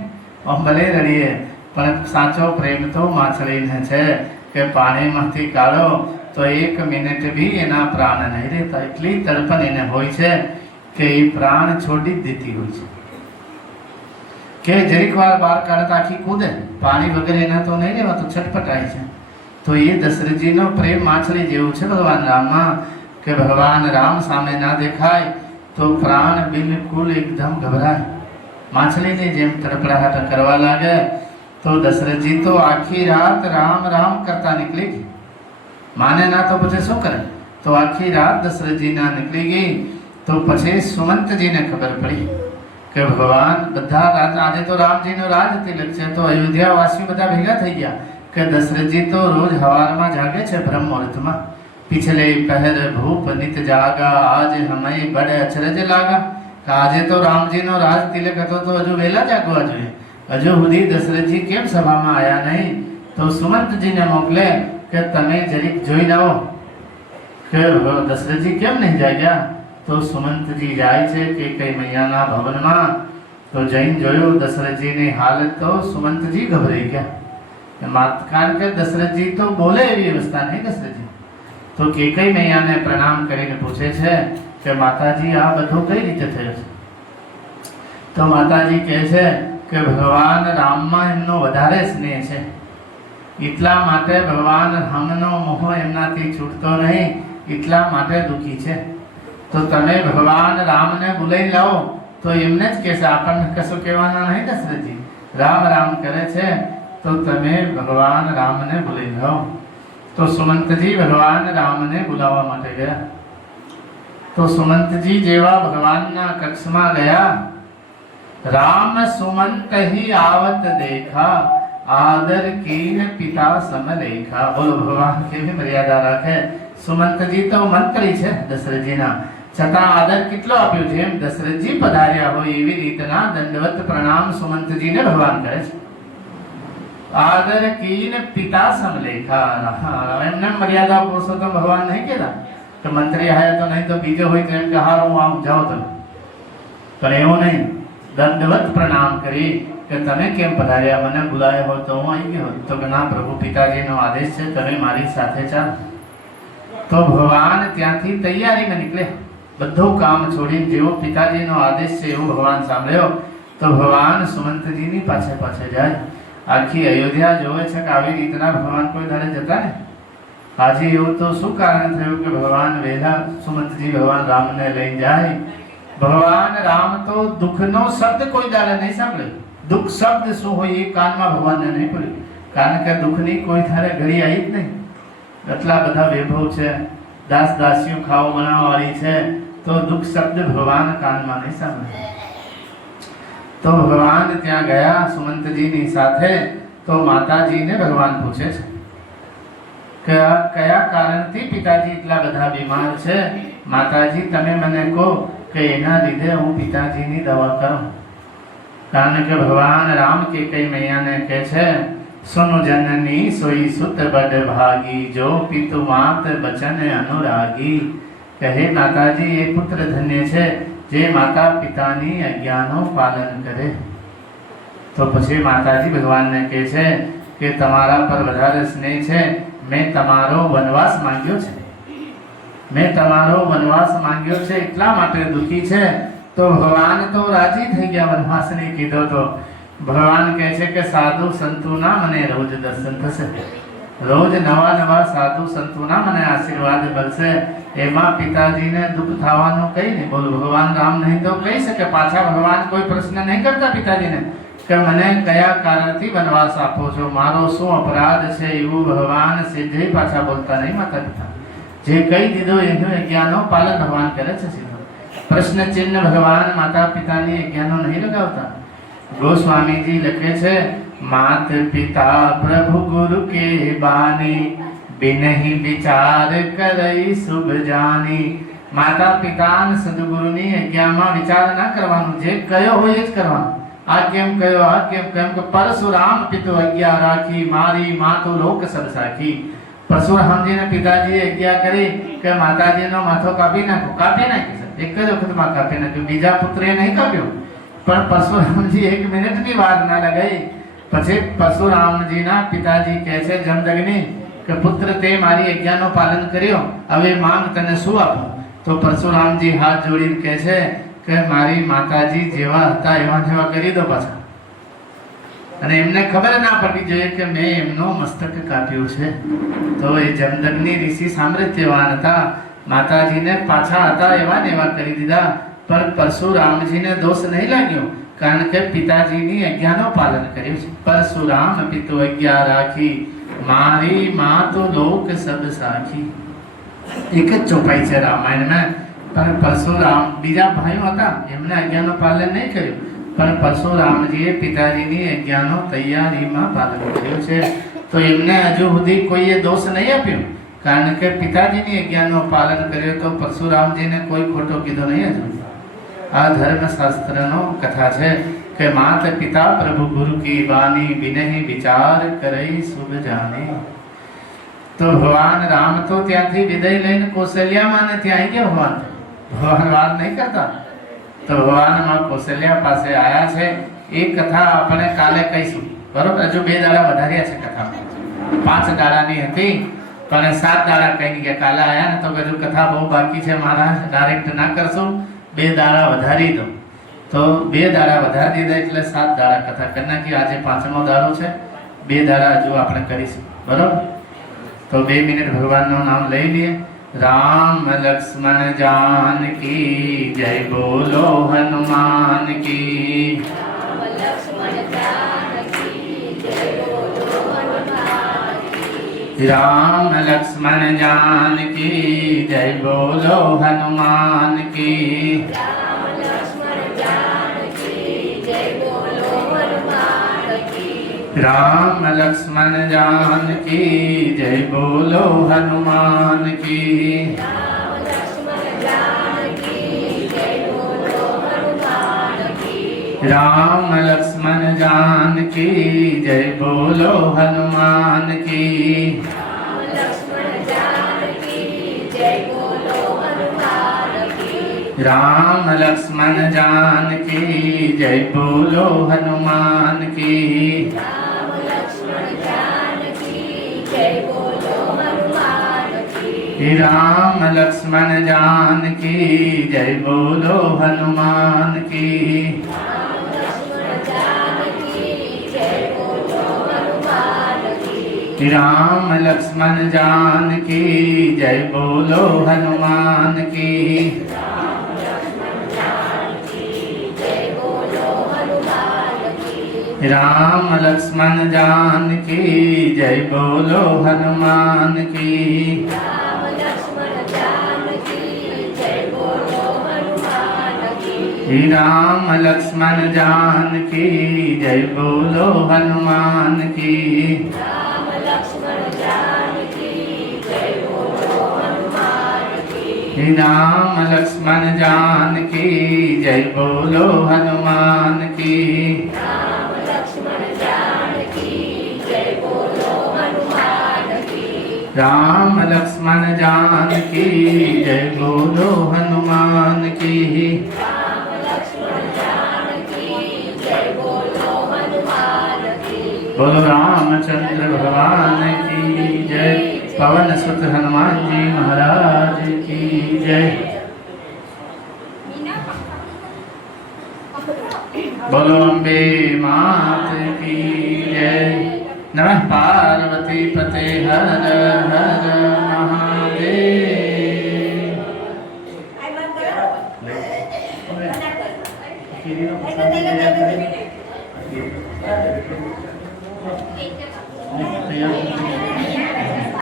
ભલે રડીએ પણ સાચો પ્રેમ તો માછલીને છે કે પાણીમાંથી કાઢો તો 1 મિનિટ બી એના પ્રાણ નહીં રહેતા. એટલી તડપણ એને હોય છે કે એ પ્રાણ છોડી જ દેતી હોય છે. કે જરીક વાર બહાર કાઢતા આખી કૂદે, પાણી વગર એના તો નહીં રહેવા, તો છટપટાય છે. તો એ દશરથજીનો પ્રેમ માછલી જેવું છે ભગવાન રામમાં કે ભગવાન રામ સામે ના દેખાય તો પ્રાણ બિલકુલ એકદમ ગભરાય, માછલીની જેમ તડપડાહટ કરવા લાગે. તો દશરથજી તો આખી રાત રામ રામ કરતા નીકળી ગઈ. માને ના તો પછી શું કરે. તો આખી રાત દશરથજી ના નીકળી ગઈ. તો પછી સુમંતજીને ખબર પડી કે ભગવાન બધા રાજ, આજે તો રામજીનો રાજ તિલક છે, તો અયોધ્યા વાસીઓ બધા ભેગા થઈ ગયા કે દશરથજી તો રોજ હવારમાં જાગે છે બ્રહ્મ મુહૂર્તમાં. पिछले पहर भूप नित जागा, आज हमें बड़े अचरज लागा. આજે તો રામજીનો રાજ તિલક હતો તો હજુ વહેલા જાગવા જોઈએ, હજુ સુધી દશરથજી કેમ સભામાં આવ્યા નહીં. તો સુમંતજીને મોકલે કે તમે જરીક જોઈ આવો કે દશરથજી કેમ નહીં જાગ્યા. તો સુમંતજી જાય છે કે કઈ મૈયાના ભવનમાં. તો જઈને જોયું દશરથજીની હાલત, તો સુમંતજી ગભરાઈ ગયા. કારણ કે દશરથજી તો બોલે એવી અવસ્થા નહીં દશરથજી. તો કેકઈ મૈયાને પ્રણામ કરીને પૂછે છે કે માતાજી આ બધું કઈ રીતે થયું છે. તો માતાજી કહે છે કે ભગવાન રામમાં એમનો વધારે સ્નેહ છે, એટલા માટે ભગવાન રામનો મોહ એમનાથી છૂટતો નહીં, એટલા માટે દુઃખી છે. તો તમે ભગવાન રામને બોલાવી લાવો તો એમને જ કહેશે, આપણને કશું કહેવાના નહીં દશરથજી. રામ રામ કરે છે તો તમે ભગવાન રામને બોલાવી લાવો. તો સુમંતજી ભગવાન રામને બોલાવવા માટે ગયા. તો સુમંતજી જેવા ભગવાનના કક્ષમાં ગયા, રામ સુમંત ही आवत देखा, आदर कीन पिता सम लेखा. બોલો ભગવાન કેવી મર્યાદા રાખે. સુમંતજી તો મંત્રી છે દશરથજીના, છતાં આદર કેટલો આપ્યો છે? એમ દશરથજી પધાર્યા હોય એવી રીતના દંડવત પ્રણામ સુમંતજીને ભગવાન કરે છે. આદર કીન પિતા સમલેખા. એમને મર્યાદા પુરુષોત્તમ ભગવાન નહીં કહેતા કે મંત્રી આયા તો નહીં તો બીજો હોય તો એમ કે હારો હું આમ જાઓ તમે, પણ એવું નહીં. દંડવત પ્રણામ કરી કે તમે કેમ પધાર્યા, મને બોલાયો હોય તો હું આવી ગયો. તો કે ના પ્રભુ, પિતાજીનો આદેશ છે, તમે મારી સાથે ચાલો. તો ભગવાન ત્યાંથી તૈયારીમાં નીકળે, બધું કામ છોડીને. જેવો પિતાજીનો આદેશ છે એવું ભગવાન સાંભળ્યો તો ભગવાન સુમંતજીની પાછળ પાછળ જાય. આખી અયોધ્યા જોવે છે કે આવી રીતના ભગવાન કોઈ દાડે જતા ને. આજે એવું તો શું કારણ થયું કે ભગવાન વહેલા સુમંતજી ભગવાન રામને લઈ જાય. ભગવાન રામ તો દુઃખનો શબ્દ કોઈ દાડે નહીં સાંભળે. દુઃખ શબ્દ શું હોય એ કાનમાં ભગવાનને નહીં પડ્યું, કારણ કે દુઃખની કોઈ થારે ઘડી આવી જ નહીં. એટલા બધા વૈભવ છે, દાસ દાસીઓ ખાવા બનાવવાળી છે, તો દુઃખ શબ્દ ભગવાન કાનમાં નહીં સાંભળે. તો ભગવાન ત્યાં ગયા સુમંતજીની સાથે. તો માતાજીને ભગવાન પૂછે છે કે કયા કારણથી પિતાજી એટલા બધા બીમાર છે? માતાજી તમે મને કહો કે એના લીધે હું પિતાજીની દવા કરું. કારણ કે ભગવાન રામ કે કઈ મૈયાને કહે છે, સુનો જનની સોઈ સુત બડ ભાગી, જો પિતુ માત બચન અનુરાગી. કહે માતાજી એ પુત્ર ધન્ય છે જે માતા પિતાની આજ્ઞાનું પાલન કરે. તો પછી માતાજી ભગવાનને કહે છે કે તમારા પર વધારે સ્નેહ છે, મેં તમારો વનવાસ માંગ્યો છે, મેં તમારો વનવાસ માંગ્યો છે, એટલા માટે દુઃખી છે. તો ભગવાન તો રાજી થઈ ગયા વનવાસને કીધો. તો ભગવાન કહે છે કે સાધુ સંતોના મને રોજ દર્શન થશે, રોજ નવા નવા સાધુ સંતોના મને આશીર્વાદ મળશે. એમાં પિતાજીને દુઃખ થવાનું કઈ નહીં. બોલો, ભગવાન રામ નહીં તો કહી શકે. પાછા ભગવાન કોઈ પ્રશ્ન નહીં કરતા પિતાજીને કે મને કયા કારણથી વનવાસ આપો છો, મારો શું અપરાધ છે, એવું ભગવાન સીધે પાછા બોલતા નહીં. માતા પિતા જે કહી દીધો એનું આજ્ઞાનો પાલન ભગવાન કરે છે સીધો. પ્રશ્ન ચિહ્ન ભગવાન માતા પિતાની આજ્ઞાનો નહીં લગાવતા. ગોસ્વામીજી લખે છે, માત પિતા પ્રભુ ગુરુ કે બાની, બિનહી વિચાર કરઈ શુભ જાની. માતા પિતા સદગુરુની આજ્ઞામાં વિચાર ના કરવાનું, જે કયો હોય એ જ કરવાનું. આ કેમ કયો, આ કેમ કેમ કે પરશુરામ પિતુ આજ્ઞા રાખી, મારી માતુ લોક સબ સાખી. પરશુરામજીને પિતાજીએ આજ્ઞા કરી કે માતાજીનો માથો કાપી નાખો. કાપી નાખી, એક જ વખતમાં કાપી નાખ્યો, બીજા પુત્રે નહીં કાપ્યો. પણ પરશુરામજી 1 મિનિટની વાર ના લગાઈ. પછી પરશુરામજીના પિતાજી કહે છે જમદગ્નિ કે પુત્ર તે મારી આજ્ઞાનું પાલન કર્યો, હવે માંગ તને શું આપું? તો પરશુરામજી હાથ જોડીને કહે છે કે મારી માતાજી જેવા હતા એવા જેવા કરી દો પાછા. અને એમને ખબર ના પડવી જોઈએ કે મેં એમનો મસ્તક કાપ્યું છે. તો એ જમદગ્નિ ઋષિ સામ્રાજ્યવાન હતા, માતાજીને પાછા હતા એવા ને એવા કરી દીધા. પણ પરશુરામજીને દોષ નહીં લાગ્યો, કારણ કે પિતાજીની આજ્ઞાનું પાલન કર્યું છે. પરશુરામ પિતુ આજ્ઞા રાખી, મારી માતુ લોક સબ સાખી. એક જ ચોપાઈ છે રામાયણમાં. પણ પરશુરામ બીજા ભાઈઓ હતા, એમને આજ્ઞાનું પાલન નહીં કર્યું, પણ પરશુરામજીએ પિતાજીની આજ્ઞાનું તૈયારીમાં પાલન કર્યું છે. તો એમને હજુ સુધી કોઈએ દોષ નહીં આપ્યો, કારણ કે પિતાજીની આજ્ઞાનું પાલન કર્યું. તો પરશુરામજીને કોઈ ખોટો કીધો નહીં હજુ. આ ધર્મશાસ્ત્રનો કથા છે કે માત પિતા પ્રભુ ગુરુ કી બાની, બિનહી વિચાર કરઈ શુભ જાની. તો ભગવાન રામ તો ત્યાંથી વિદાય લઈને કૌશલ્યામાં ને ત્યાં આવી ગયા. ભગવાન વાર નહીં કરતા. તો ભગવાનમાં કૌશલ્યા પાસે આવ્યા છે. એ કથા આપણે કાલે કહીશું, બરોબર? હજુ 2 દાડા વધાર્યા છે કથામાં. 5 દાડાની હતી પણ 7 દાડા કહી ગયા. કાલે આવ્યા ને તો હજુ કથા બહુ બાકી છે. મારા ડાયરેક્ટ ના કરશું, 2 દાડા વધારી દો. તો 2 દાડા વધારી દીધા એટલે 7 દાડા કથા કરી નાખી. આજે 5મો દાડો છે, 2 દાડા હજુ આપણે કરીશું, બરોબર? તો 2 મિનિટ ભગવાનનું નામ લઈ લઈએ. રામ લક્ષ્મણ જાનકી જય, બોલો હનુમાન કી. राम लक्ष्मण जानकी जय, बोलो हनुमान की. राम लक्ष्मण जानकी जय, बोलो हनुमान की. राम लक्ष्मण जानकी जय, बोलो हनुमान की. राम लक्ष्मण जानकी राम लक्ष्मण जानकी जय बोलो हनुमान की। लक्ष्मण जानकी जय बोलो हनुमान की। राम लक्ष्मण जानकी जय बोलो हनुमान की। राम लक्ष्मण जानकी जय बोलो हनुमान की। राम लक्ष्मण जानकी जय बोलो हनुमान की। राम लक्ष्मण जानकी जय बोलो हनुमान की। राम लक्ष्मण जानकी जय बोलो हनुमान की। राम लक्ष्मण जानकी जय बोलो हनुमान की। राम लक्ष्मण जानकी जय बोलो हनुमान की। राम लक्ष्मण जानकी जय बोलो हनुमान की। राम लक्ष्मण जानकी जय बोलो हनुमान की। राम लक्ष्मण जानकी जय बोलो हनुमान की। राम लक्ष्मण जानकी जय बोलो हनुमान की। राम लक्ष्मण जानकी जय बोलो हनुमान की। राम लक्ष्मण जानकी जय बोलो हनुमान की। राम लक्ष्मण जानकी जय बोलो हनुमान की। बोलो रामचंद्र भगवान की जय। पवन सुत हनुमान जी महाराज की जय। बोलो अम्बे मात की जय। नमः पार्वती पते हर हर महा